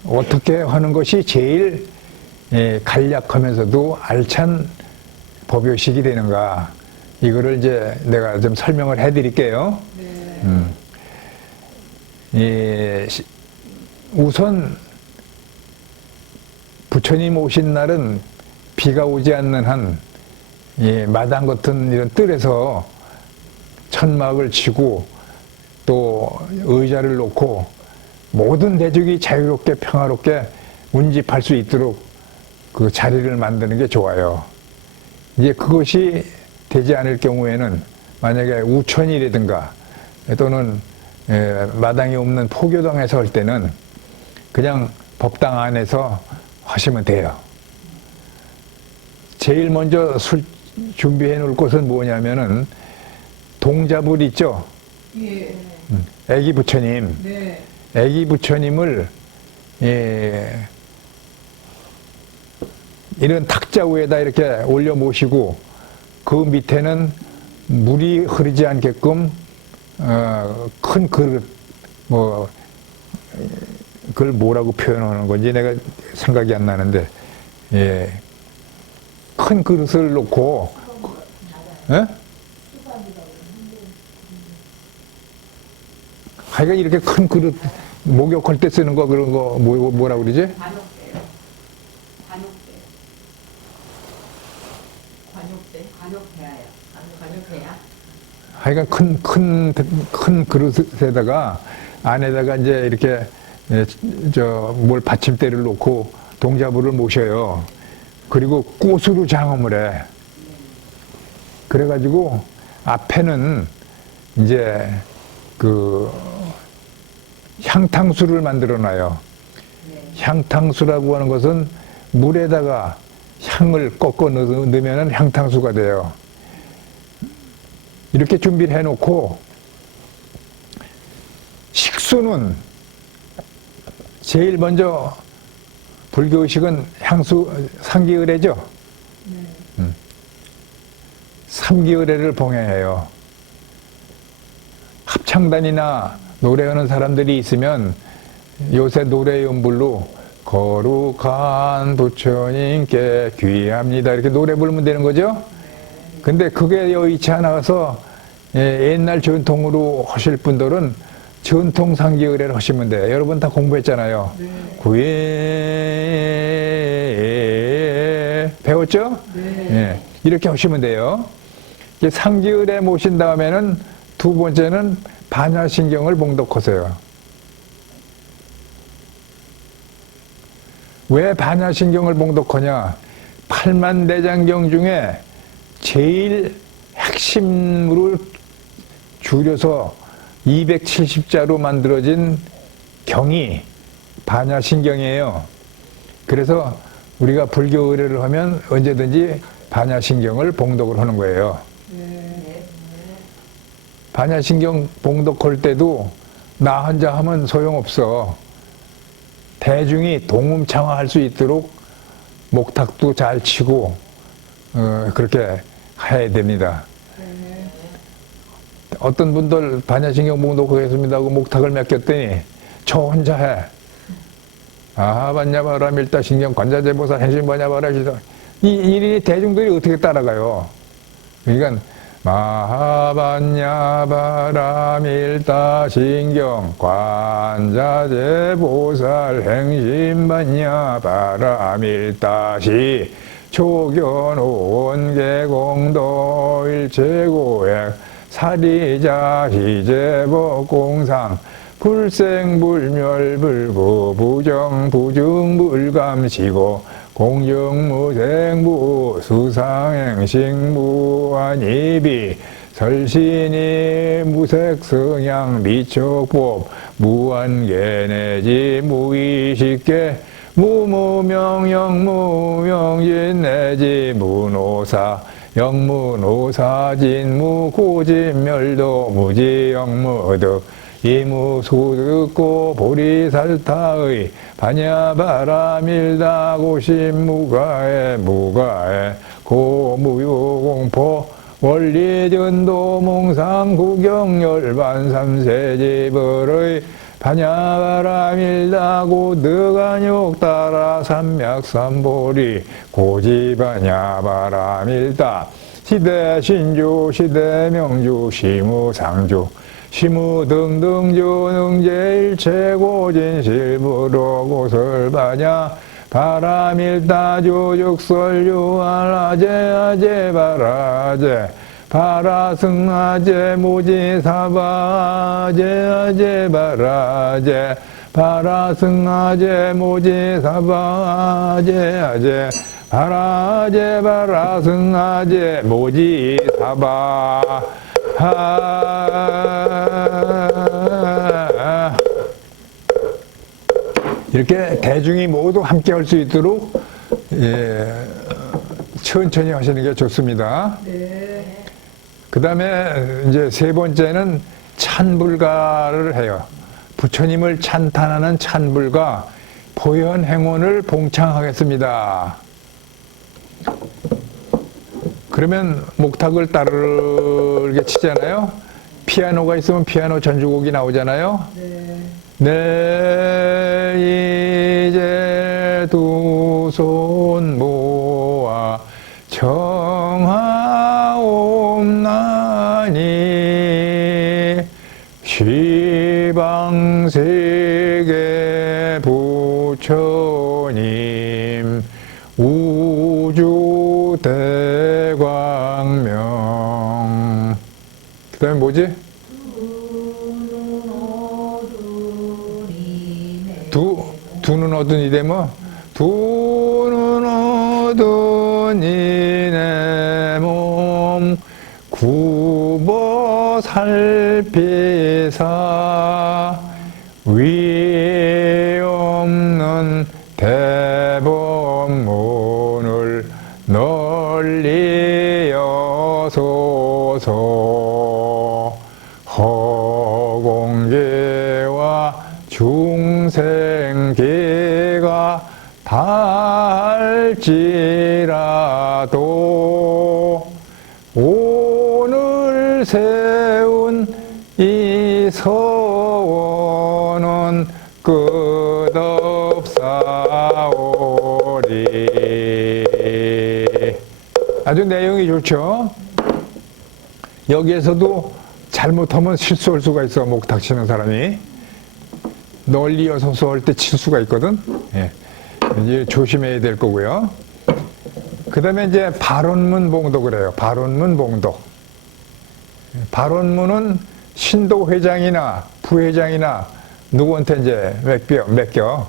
어떻게 하는 것이 제일 간략하면서도 알찬 법요식이 되는가, 이거를 이제 내가 좀 설명을 해드릴게요. 우선 부처님 오신 날은 비가 오지 않는 한 마당 같은 이런 뜰에서 천막을 치고 또 의자를 놓고 모든 대중이 자유롭게 평화롭게 운집할 수 있도록 그 자리를 만드는 게 좋아요. 이제 그것이 되지 않을 경우에는 만약에 우천이라든가 또는 마당이 없는 포교당에서 할 때는 그냥 법당 안에서 하시면 돼요. 제일 먼저 준비해 놓을 것은 뭐냐면은 동자불 있죠? 예. 애기 부처님. 네. 애기 부처님을 이런 탁자 위에다 이렇게 올려 모시고 그 밑에는 물이 흐르지 않게끔 큰 그릇, 뭐 그걸 뭐라고 표현하는 건지 내가 생각이 안 나는데, 큰 그릇을 놓고, 하여간 이렇게 큰 그릇 목욕할 때 쓰는 거 그런 거 뭐라 그러지? 관욕대요. 관욕대. 관욕대야요. 관욕대야. 하여간 큰 그릇에다가 안에다가 이제 이렇게 뭘 받침대를 놓고 동자부를 모셔요. 그리고 꽃으로 장엄을 해. 그래가지고 앞에는 이제 그 향탕수를 만들어 놔요. 향탕수라고 하는 것은 물에다가 향을 꺾어 넣으면 향탕수가 돼요. 이렇게 준비를 해놓고 식수는 제일 먼저 불교의식은 삼기의례죠. 삼기의례를 봉해해요. 합창단이나 노래하는 사람들이 있으면 요새 노래 연불로 거룩한 부처님께 귀합니다 이렇게 노래 부르면 되는 거죠. 근데 그게 여의치 않아서 옛날 전통으로 하실 분들은 전통 상기의례를 하시면 돼요. 여러분 다 공부했잖아요. 구예 배웠죠? 네. 이렇게 하시면 돼요. 상기의례 모신 다음에는 두 번째는 반야신경을 봉독하세요. 왜 반야신경을 봉독하냐? 팔만대장경 중에 제일 핵심으로 줄여서 270자로 만들어진 경이 반야신경이에요. 그래서 우리가 불교 의례를 하면 언제든지 반야신경을 봉독을 하는 거예요. 반야신경 봉독할 때도 나 혼자 하면 소용없어. 대중이 동음창화할 수 있도록 목탁도 잘 치고 그렇게 해야 됩니다. 어떤 분들 반야신경 봉독하겠습니다 하고 목탁을 맡겼더니 저 혼자 해. 아반야바라 밀다신경 관자재보사 hen신반야바라 이 대중들이 어떻게 따라가요? 그러니까 마하반야바라 밀다신경 관자재보살 행신반야바라 밀다시 초견 온계공도 일체고액 사리자 시제법공상 불생불멸불고 부정부중불감시고 공정무생무 수상행식무한이비 설신이 무색성향 미척법 무한계내지 무의식계 무무명영무명진 내지 무노사 영무노사진 무고진멸도 무지영무득 이무소득고 보리살타의 반야바라밀다 고심무가에 무가에 고무유공포 원리전도 몽상구경열반 삼세지벌의 반야바라밀다고 느간욕 따라 삼맥삼보리 고지반야바라밀다 시대신주 시대명주 시무상주 시무등등주 능제일체고진실부로 고설반야 바라밀다주 육설유알아제 바라제 바라승아제 모지사바제 바라제 바라승아제 모지사바제 바라제 바라승아제 모지사바 이렇게 대중이 모두 함께 할 수 있도록 천천히 하시는 게 좋습니다. 네. 그 다음에 이제 세 번째는 찬불가를 해요. 부처님을 찬탄하는 찬불가 보현행원을 봉창하겠습니다. 그러면 목탁을 따르게 치잖아요. 피아노가 있으면 피아노 전주곡이 나오잖아요. 내 이제 두 손 모아 청하옵나니 시방세계 부처님 우주대광명. 그 다음에 뭐지? 두는 어둔 이대 뭐? 두는 어둔 이내 몸 굽어 살피사 위 없는 대법문을 널리 여소서 허공계와 중생계가 닿을지라도 오늘 세운 이 서원은 끝없사오리. 아주 내용이 좋죠. 여기에서도 잘못하면 실수할 수가 있어. 목탁 치는 사람이 널리 여서서 할 때 칠 수가 있거든. 예. 이제 조심해야 될 거고요. 그 다음에 이제 발언문 봉독을 해요. 발언문 봉독. 발언문은 신도회장이나 부회장이나 누구한테 이제 맡겨.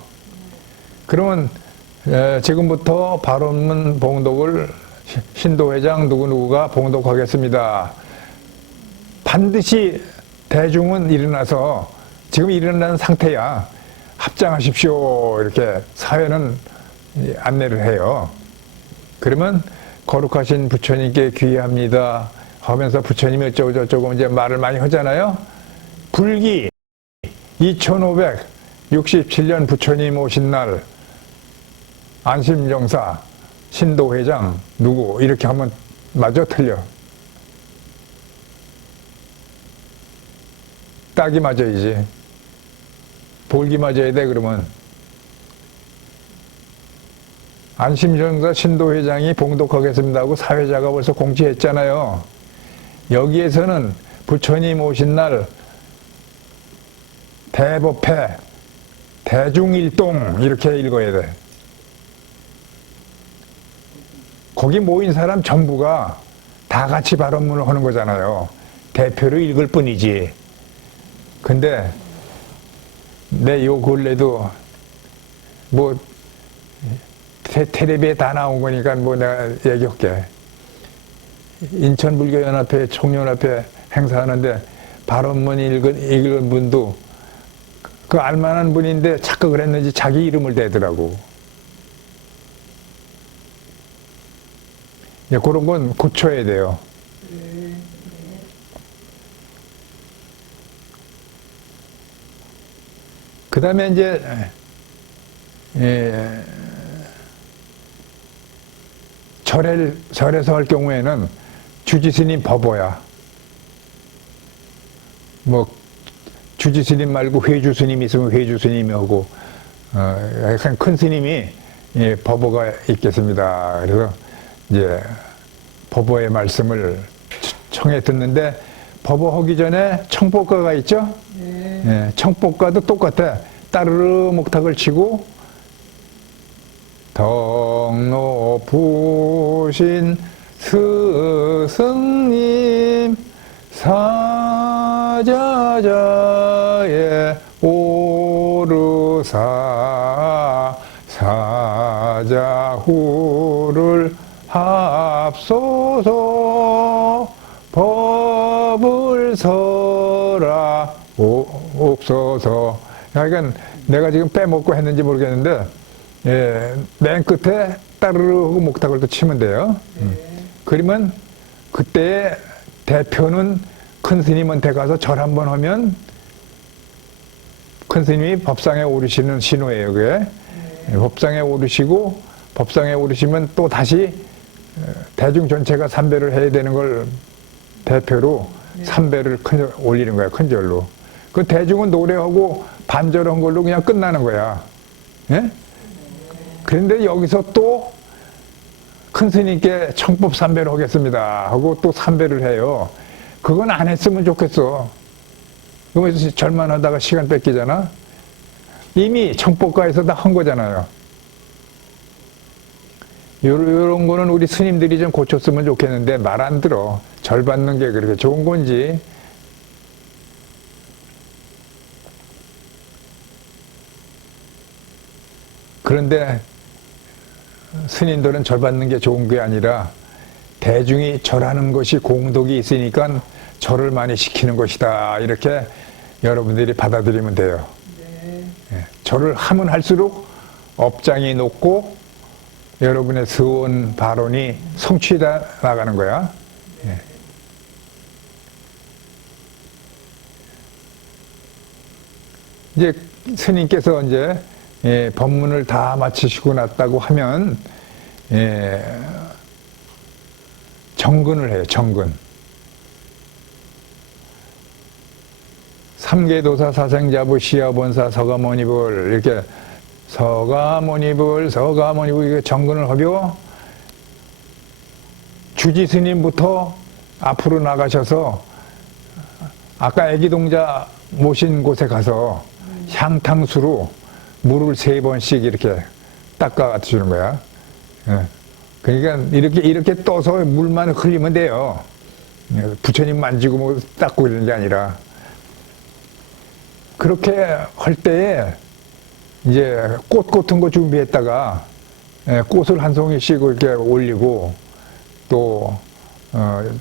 그러면 지금부터 발언문 봉독을 신도회장 누구누구가 봉독하겠습니다. 반드시 대중은 일어나서 지금 일어나는 상태야. 합장하십시오. 이렇게 사회는 안내를 해요. 그러면 거룩하신 부처님께 귀의합니다 하면서 부처님이 어쩌고저쩌고 이제 말을 많이 하잖아요. 불기 2567년 부처님 오신 날 안심정사 신도회장 누구 이렇게 하면 맞아 틀려? 딱이 맞아야지. 볼기 맞아야 돼. 그러면 안심정사 신도회장이 봉독하겠습니다 하고 사회자가 벌써 공지했잖아요. 여기에서는 부처님 오신 날 대법회 대중일동 이렇게 읽어야 돼. 거기 모인 사람 전부가 다 같이 발언문을 하는 거잖아요. 대표로 읽을 뿐이지. 근데 내 요 근래도 뭐 텔레비에 다 나온 거니까 뭐 내가 얘기할게. 인천불교연합회 총연합회 행사하는데 발언문 읽은 분도 그 알만한 분인데 착각을 했는지 자기 이름을 대더라고. 예, 그런 건 고쳐야 돼요. 그 다음에 이제, 절에서 할 경우에는 주지스님 법어야. 뭐, 주지스님 말고 회주스님 있으면 회주스님이 하고, 약간 큰 스님이 법어가 있겠습니다. 그래서 이제 법어의 말씀을 청해 듣는데, 법어하기 전에 청법가가 있죠? 예, 청법가도 똑같아. 따르르 목탁을 치고 덕 높으신 스승님 사자자의 오르사 사자후를 합소서 법을 설하 옵소서. 그러니까 내가 지금 빼먹고 했는지 모르겠는데, 예, 맨 끝에 따르르 하고 목탁을 또 치면 돼요. 그러면 그때 대표는 큰 스님한테 가서 절 한번 하면 큰 스님이 법상에 오르시는 신호예요, 그게. 법상에 오르시고, 법상에 오르시면 또 다시 대중 전체가 삼배를 해야 되는 걸 대표로 삼배를 올리는 거야, 큰 절로. 그 대중은 노래하고 반절한 걸로 그냥 끝나는 거야. 예? 그런데 여기서 또 큰 스님께 청법 삼배를 하겠습니다 하고 또 삼배를 해요. 그건 안 했으면 좋겠어. 그러면서 절만 하다가 시간 뺏기잖아. 이미 청법가에서 다 한 거잖아요. 요런 거는 우리 스님들이 좀 고쳤으면 좋겠는데 말 안 들어. 절 받는 게 그렇게 좋은 건지. 그런데 스님들은 절 받는 게 좋은 게 아니라 대중이 절하는 것이 공덕이 있으니까 절을 많이 시키는 것이다. 이렇게 여러분들이 받아들이면 돼요. 네. 예, 절을 하면 할수록 업장이 높고 여러분의 서원 발언이 성취해 나가는 거야. 예. 이제 스님께서 이제 법문을 다 마치시고 났다고 하면 정근을 해요. 정근. 삼계도사 사생자부 시야본사 서가모니불 이렇게 서가모니불 이게 정근을 하며 주지스님부터 앞으로 나가셔서 아까 애기동자 모신 곳에 가서 향탕수로 물을 3번씩 이렇게 닦아 주는 거야. 예. 그러니까 이렇게 떠서 물만 흘리면 돼요. 부처님 만지고 뭐 닦고 이러는 게 아니라. 그렇게 할 때에 이제 꽃 같은 거 준비했다가 꽃을 한 송이씩 이렇게 올리고 또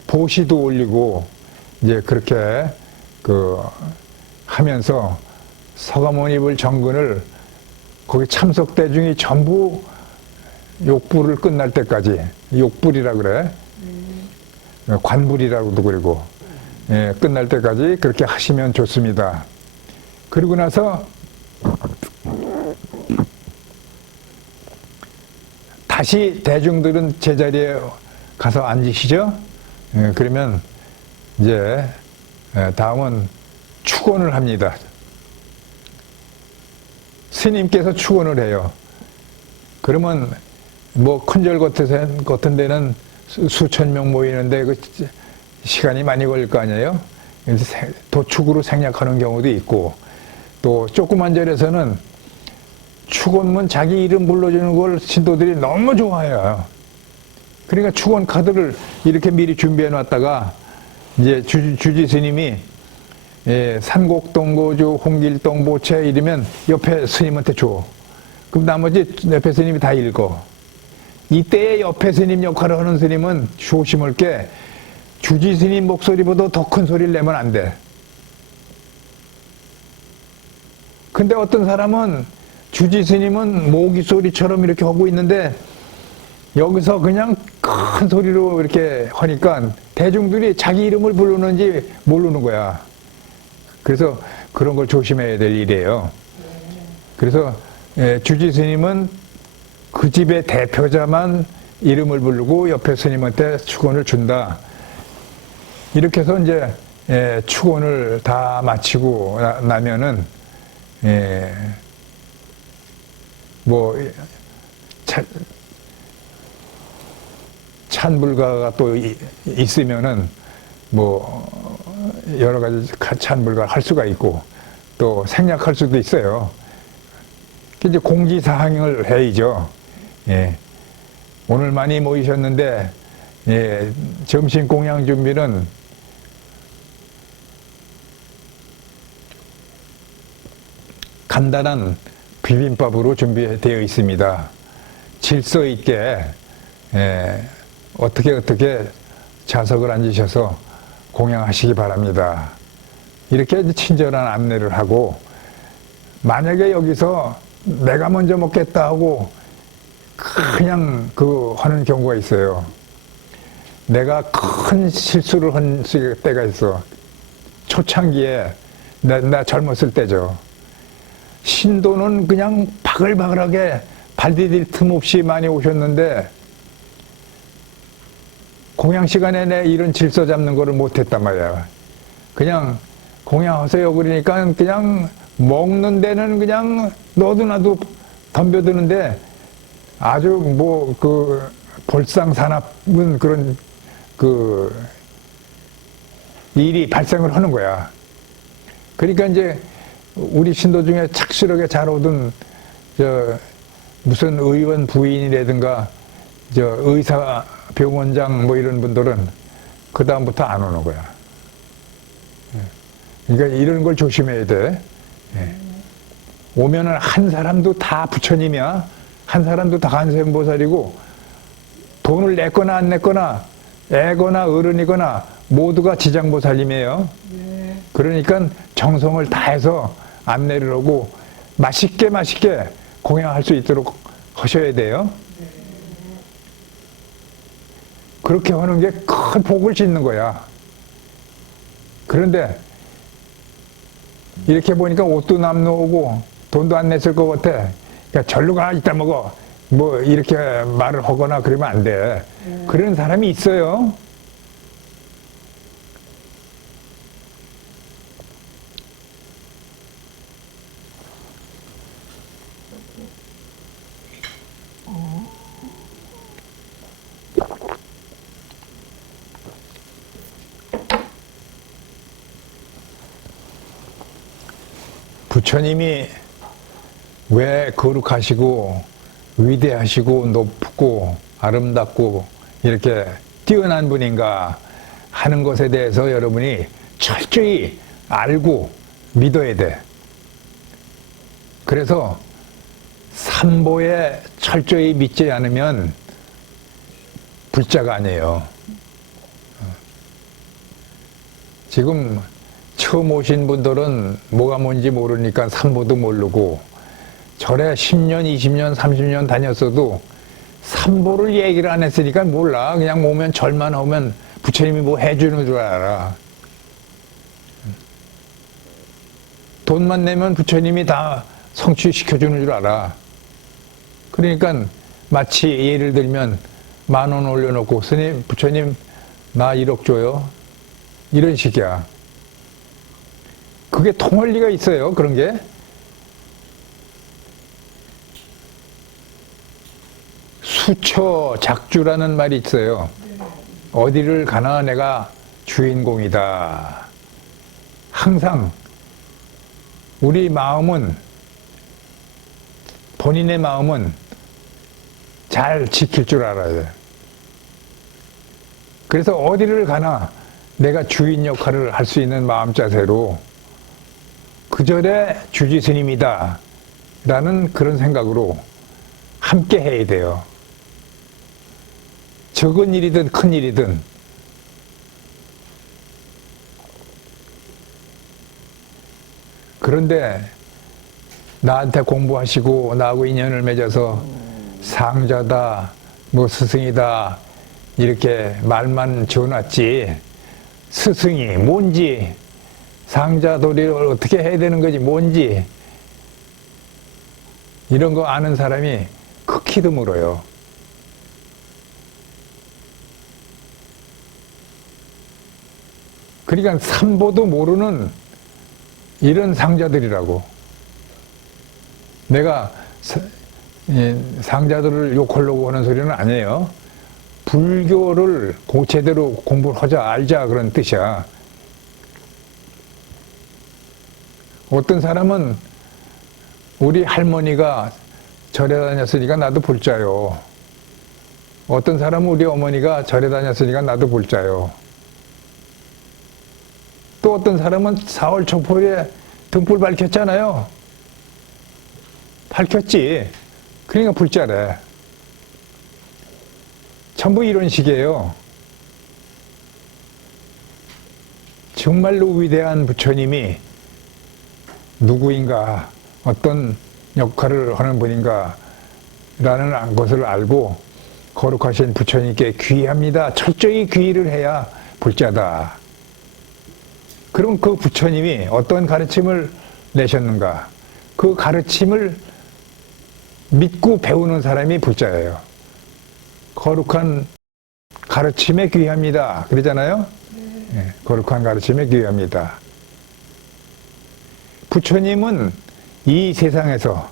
보시도 올리고 이제 그렇게 하면서 서가모니불 정근을 거기 참석 대중이 전부 욕불을 끝날 때까지 욕불이라 그래. 관불이라고도 그러고 끝날 때까지 그렇게 하시면 좋습니다. 그리고 나서 다시 대중들은 제자리에 가서 앉으시죠. 그러면 이제 다음은 축원을 합니다. 스님께서 축원을 해요. 그러면 뭐 큰절 같은 데는 수천 명 모이는데 그 시간이 많이 걸릴 거 아니에요? 도축으로 생략하는 경우도 있고 또 조그만 절에서는 축원문 자기 이름 불러주는 걸 신도들이 너무 좋아해요. 그러니까 축원 카드를 이렇게 미리 준비해 놨다가 이제 주지 스님이 산곡동고주, 홍길동, 보채 이러면 옆에 스님한테 줘. 그럼 나머지 옆에 스님이 다 읽어. 이때에 옆에 스님 역할을 하는 스님은 조심할 게 주지 스님 목소리보다 더 큰 소리를 내면 안 돼. 근데 어떤 사람은 주지 스님은 모기 소리처럼 이렇게 하고 있는데 여기서 그냥 큰 소리로 이렇게 하니까 대중들이 자기 이름을 부르는지 모르는 거야. 그래서 그런 걸 조심해야 될 일이에요. 그래서 주지 스님은 그 집의 대표자만 이름을 부르고 옆에 스님한테 축원을 준다. 이렇게 해서 이제 축원을 다 마치고 나면은 뭐 찬불가가 또 있으면은 뭐 여러 가지 찬불가 할 수가 있고 또 생략할 수도 있어요. 이제 공지사항을 해야죠. 오늘 많이 모이셨는데 점심 공양 준비는 간단한 비빔밥으로 준비되어 있습니다. 질서 있게 어떻게 좌석을 앉으셔서 공양하시기 바랍니다. 이렇게 친절한 안내를 하고 만약에 여기서 내가 먼저 먹겠다 하고 그냥 하는 경우가 있어요. 내가 큰 실수를 한 때가 있어. 초창기에 나 젊었을 때죠. 신도는 그냥 바글바글하게 발 디딜 틈 없이 많이 오셨는데 공양 시간에 내 이런 질서 잡는 거를 못했단 말이야. 그냥 공양하세요 그러니까 그냥 먹는 데는 그냥 너도 나도 덤벼드는데 아주 볼상사납은 그런 일이 발생을 하는 거야. 그러니까 이제 우리 신도 중에 착실하게 잘 오던 무슨 의원 부인이라든가 의사 병원장 뭐 이런 분들은 그 다음부터 안 오는 거야. 그러니까 이런 걸 조심해야 돼. 오면은 한 사람도 다 부처님이야. 한 사람도 다 관세음보살이고 돈을 냈거나 안 냈거나 애거나 어른이거나 모두가 지장보살님이에요. 그러니까 정성을 다해서 안내를 하고 맛있게 공양할 수 있도록 하셔야 돼요. 그렇게 하는 게 큰 복을 짓는 거야. 그런데 이렇게 보니까 옷도 남놓고 돈도 안 냈을 것 같아. 야, 절로 가, 이따 먹어. 뭐 이렇게 말을 하거나 그러면 안 돼. 그런 사람이 있어요. 부처님이 왜 거룩하시고 위대하시고 높고 아름답고 이렇게 뛰어난 분인가 하는 것에 대해서 여러분이 철저히 알고 믿어야 돼. 그래서 삼보에 철저히 믿지 않으면 불자가 아니에요. 지금 처음 오신 분들은 뭐가 뭔지 모르니까 삼보도 모르고 절에 10년, 20년, 30년 다녔어도 삼보를 얘기를 안 했으니까 몰라. 그냥 오면 절만 하면 부처님이 뭐 해주는 줄 알아. 돈만 내면 부처님이 다 성취시켜주는 줄 알아. 그러니까 마치 예를 들면 10,000원 올려놓고 스님, 부처님 나 1억 줘요. 이런 식이야. 그게 통할 리가 있어요, 그런 게. 수처 작주라는 말이 있어요. 어디를 가나 내가 주인공이다. 항상 우리 마음은, 본인의 마음은 잘 지킬 줄 알아야 돼. 그래서 어디를 가나 내가 주인 역할을 할 수 있는 마음 자세로 그 절에 주지 스님이다 라는 그런 생각으로 함께 해야 돼요. 적은 일이든 큰 일이든 그런데 나한테 공부하시고 나하고 인연을 맺어서 상자다 뭐 스승이다 이렇게 말만 지어놨지 스승이 뭔지 상자도리를 어떻게 해야 되는 거지 뭔지 이런 거 아는 사람이 극히 드물어요. 그러니까 삼보도 모르는 이런 상자들이라고. 내가 상자들을 욕하려고 하는 소리는 아니에요. 불교를 제대로 공부를 하자 알자 그런 뜻이야. 어떤 사람은 우리 할머니가 절에 다녔으니까 나도 불자요. 어떤 사람은 우리 어머니가 절에 다녔으니까 나도 불자요. 또 어떤 사람은 4월 촛불에 등불 밝혔잖아요. 밝혔지. 그러니까 불자래. 전부 이런 식이에요. 정말로 위대한 부처님이 누구인가, 어떤 역할을 하는 분인가 라는 것을 알고 거룩하신 부처님께 귀의합니다. 철저히 귀의를 해야 불자다. 그럼 그 부처님이 어떤 가르침을 내셨는가? 그 가르침을 믿고 배우는 사람이 불자예요. 거룩한 가르침에 귀의합니다. 그러잖아요? 네, 거룩한 가르침에 귀의합니다. 부처님은 이 세상에서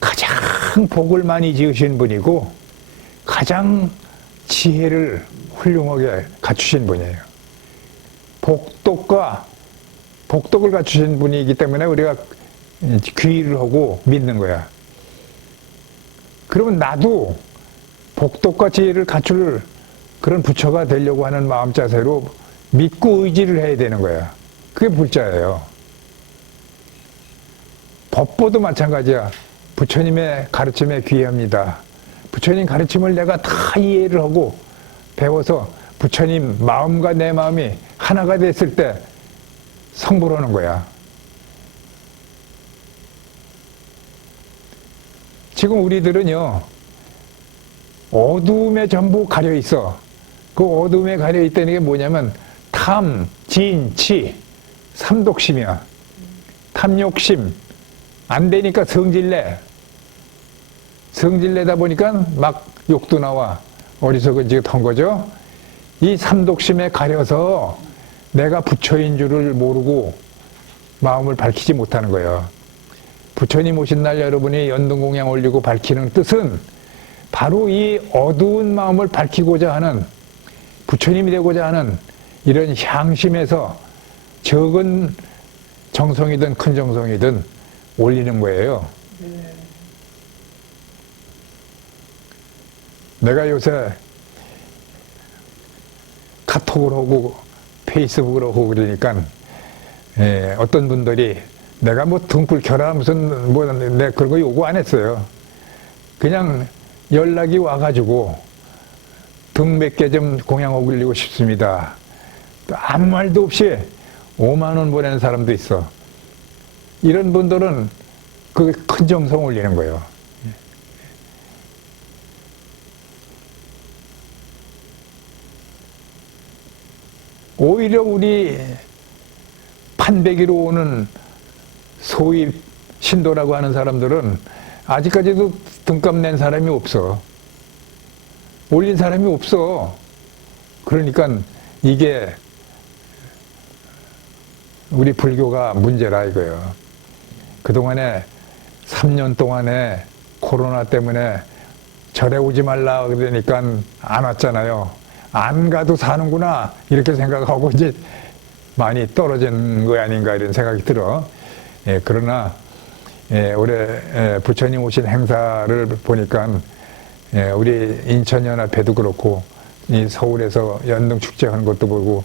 가장 복을 많이 지으신 분이고 가장 지혜를 훌륭하게 갖추신 분이에요. 복덕을 갖추신 분이기 때문에 우리가 귀의를 하고 믿는 거야. 그러면 나도 복덕과 지혜를 갖출 그런 부처가 되려고 하는 마음 자세로 믿고 의지를 해야 되는 거야. 그게 불자예요. 법보도 마찬가지야. 부처님의 가르침에 귀의합니다. 부처님 가르침을 내가 다 이해를 하고 배워서 부처님 마음과 내 마음이 하나가 됐을 때 성불하는 거야. 지금 우리들은요, 어두움에 전부 가려 있어. 그 어두움에 가려 있다는 게 뭐냐면 탐, 진, 치, 삼독심이야. 탐욕심, 안 되니까 성질내. 성질내다 보니까 막 욕도 나와. 어리석은 짓 한 거죠. 이 삼독심에 가려서 내가 부처인 줄을 모르고 마음을 밝히지 못하는 거예요. 부처님 오신 날 여러분이 연등공양 올리고 밝히는 뜻은 바로 이 어두운 마음을 밝히고자 하는, 부처님이 되고자 하는 이런 향심에서 적은 정성이든 큰 정성이든 올리는 거예요. 네. 내가 요새 카톡을 하고 페이스북을 하고 그러니까 어떤 분들이 내가 뭐 등불 켜라 무슨 뭐 내가 그런 거 요구 안 했어요. 그냥 연락이 와가지고 등 몇 개 좀 공양 올리고 싶습니다. 아무 말도 없이 5만 원 보내는 사람도 있어. 이런 분들은 그 큰 정성 올리는 거예요. 오히려 우리 판배기로 오는 소위 신도라고 하는 사람들은 아직까지도 등값 낸 사람이 없어. 올린 사람이 없어. 그러니까 이게 우리 불교가 문제라 이거예요. 그동안에 3년 동안에 코로나 때문에 절에 오지 말라 그러니까 안 왔잖아요. 안 가도 사는구나 이렇게 생각하고 이제 많이 떨어진 거 아닌가 이런 생각이 들어. 그러나 올해 부처님 오신 행사를 보니까 우리 인천연합회도 그렇고 이 서울에서 연등 축제하는 것도 보고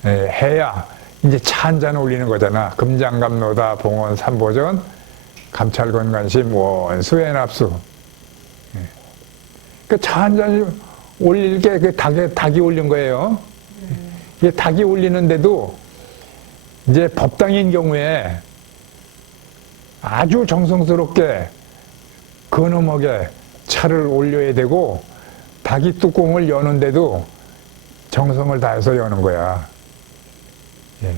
해야 이제 차 한 잔 올리는 거잖아. 금장감로다 봉원 삼보전 감찰건관심 원수해납수. 그 차 한 잔 올릴 게 그 닭이 올린 거예요. 이게 닭이 올리는데도 이제 법당인 경우에 아주 정성스럽게 근엄하게 차를 올려야 되고 닭이 뚜껑을 여는데도 정성을 다해서 여는 거야. 예.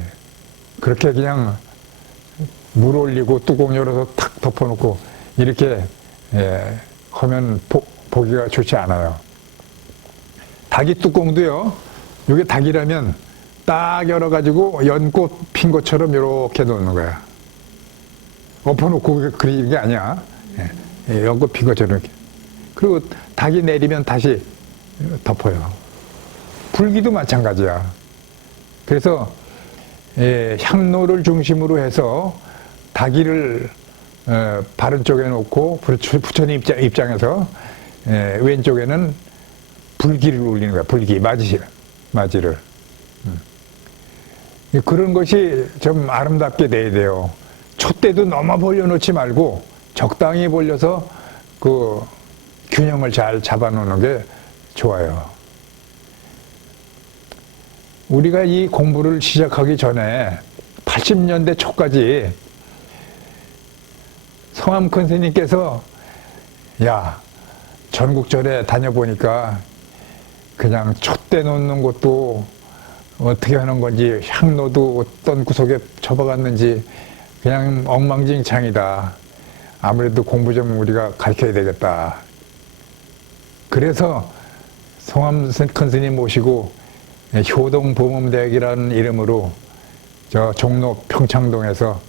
그렇게 그냥 물 올리고 뚜껑 열어서 탁 덮어놓고 이렇게 하면 보기가 좋지 않아요. 닭이 뚜껑도요. 이게 닭이라면 딱 열어가지고 연꽃 핀 것처럼 이렇게 놓는 거야. 엎어놓고 그리는 게 아니야. 연꽃 핀 것처럼 이렇게. 그리고 닭이 내리면 다시 덮어요. 불기도 마찬가지야. 그래서 향로를 중심으로 해서 닭이를 바른 쪽에 놓고 부처님 입장에서 왼쪽에는 불기를 올리는 거야. 불기, 맞이를. 그런 것이 좀 아름답게 돼야 돼요. 촛대도 너무 벌려놓지 말고 적당히 벌려서 그 균형을 잘 잡아놓는 게 좋아요. 우리가 이 공부를 시작하기 전에 80년대 초까지 성암 큰 스님께서 야, 전국절에 다녀보니까 그냥 촛대 놓는 것도 어떻게 하는 건지 향로도 어떤 구석에 접어갔는지 그냥 엉망진창이다. 아무래도 공부 좀 우리가 가르쳐야 되겠다. 그래서 성암 큰 스님 모시고 효동보문대학이라는 이름으로 저 종로 평창동에서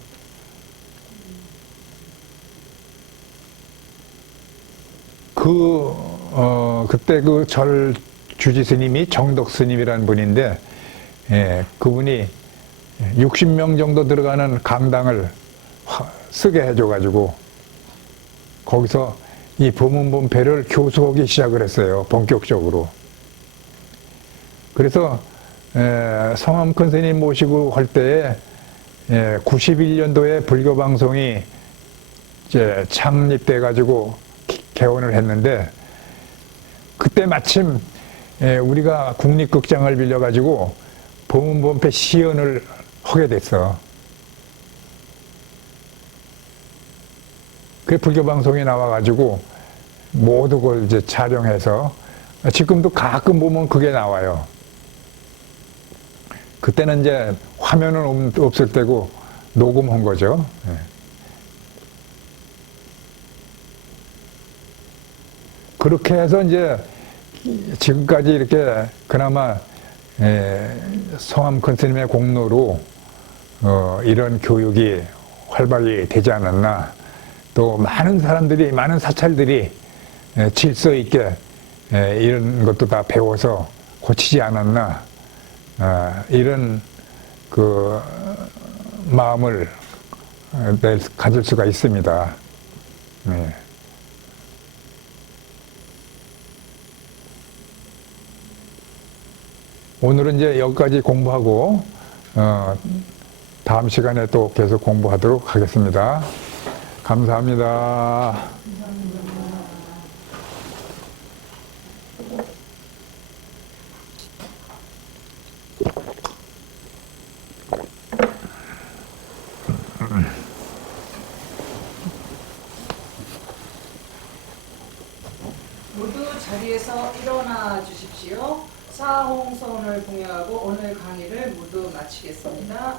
그때 그 절 주지 스님이 정덕 스님이라는 분인데 그분이 60명 정도 들어가는 강당을 쓰게 해줘가지고 거기서 이 법문본패를 교수하기 시작을 했어요. 본격적으로. 그래서 성암 큰 스님 모시고 할 때에 91년도에 불교방송이 이제 창립돼 가지고 개원을 했는데 그때 마침 우리가 국립극장을 빌려 가지고 법문본패 시연을 하게 됐어. 그 불교방송에 나와 가지고 모두 그걸 이제 촬영해서 지금도 가끔 보면 그게 나와요. 그때는 이제 화면은 없을 때고 녹음한 거죠. 그렇게 해서 이제 지금까지 이렇게 그나마 성암 큰 스님의 공로로 이런 교육이 활발히 되지 않았나. 또 많은 사람들이, 많은 사찰들이 질서 있게 이런 것도 다 배워서 고치지 않았나. 이런 그 마음을 가질 수가 있습니다. 오늘은 이제 여기까지 공부하고 다음 시간에 또 계속 공부하도록 하겠습니다. 감사합니다. 모두 자리에서 일어나 주십시오. 사홍선을 봉양하고 오늘 강의를 모두 마치겠습니다.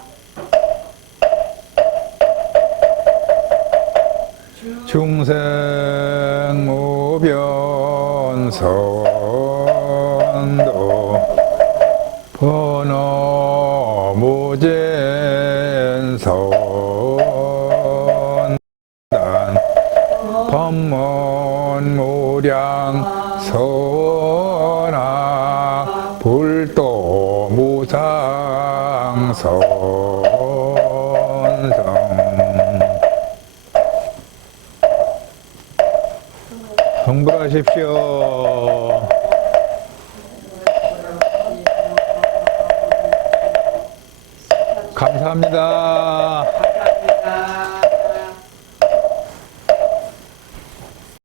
중생무변선도 번호무젠선 법문무량 선하 불도무상선성 공부하십시오. 감사합니다. 감사합니다.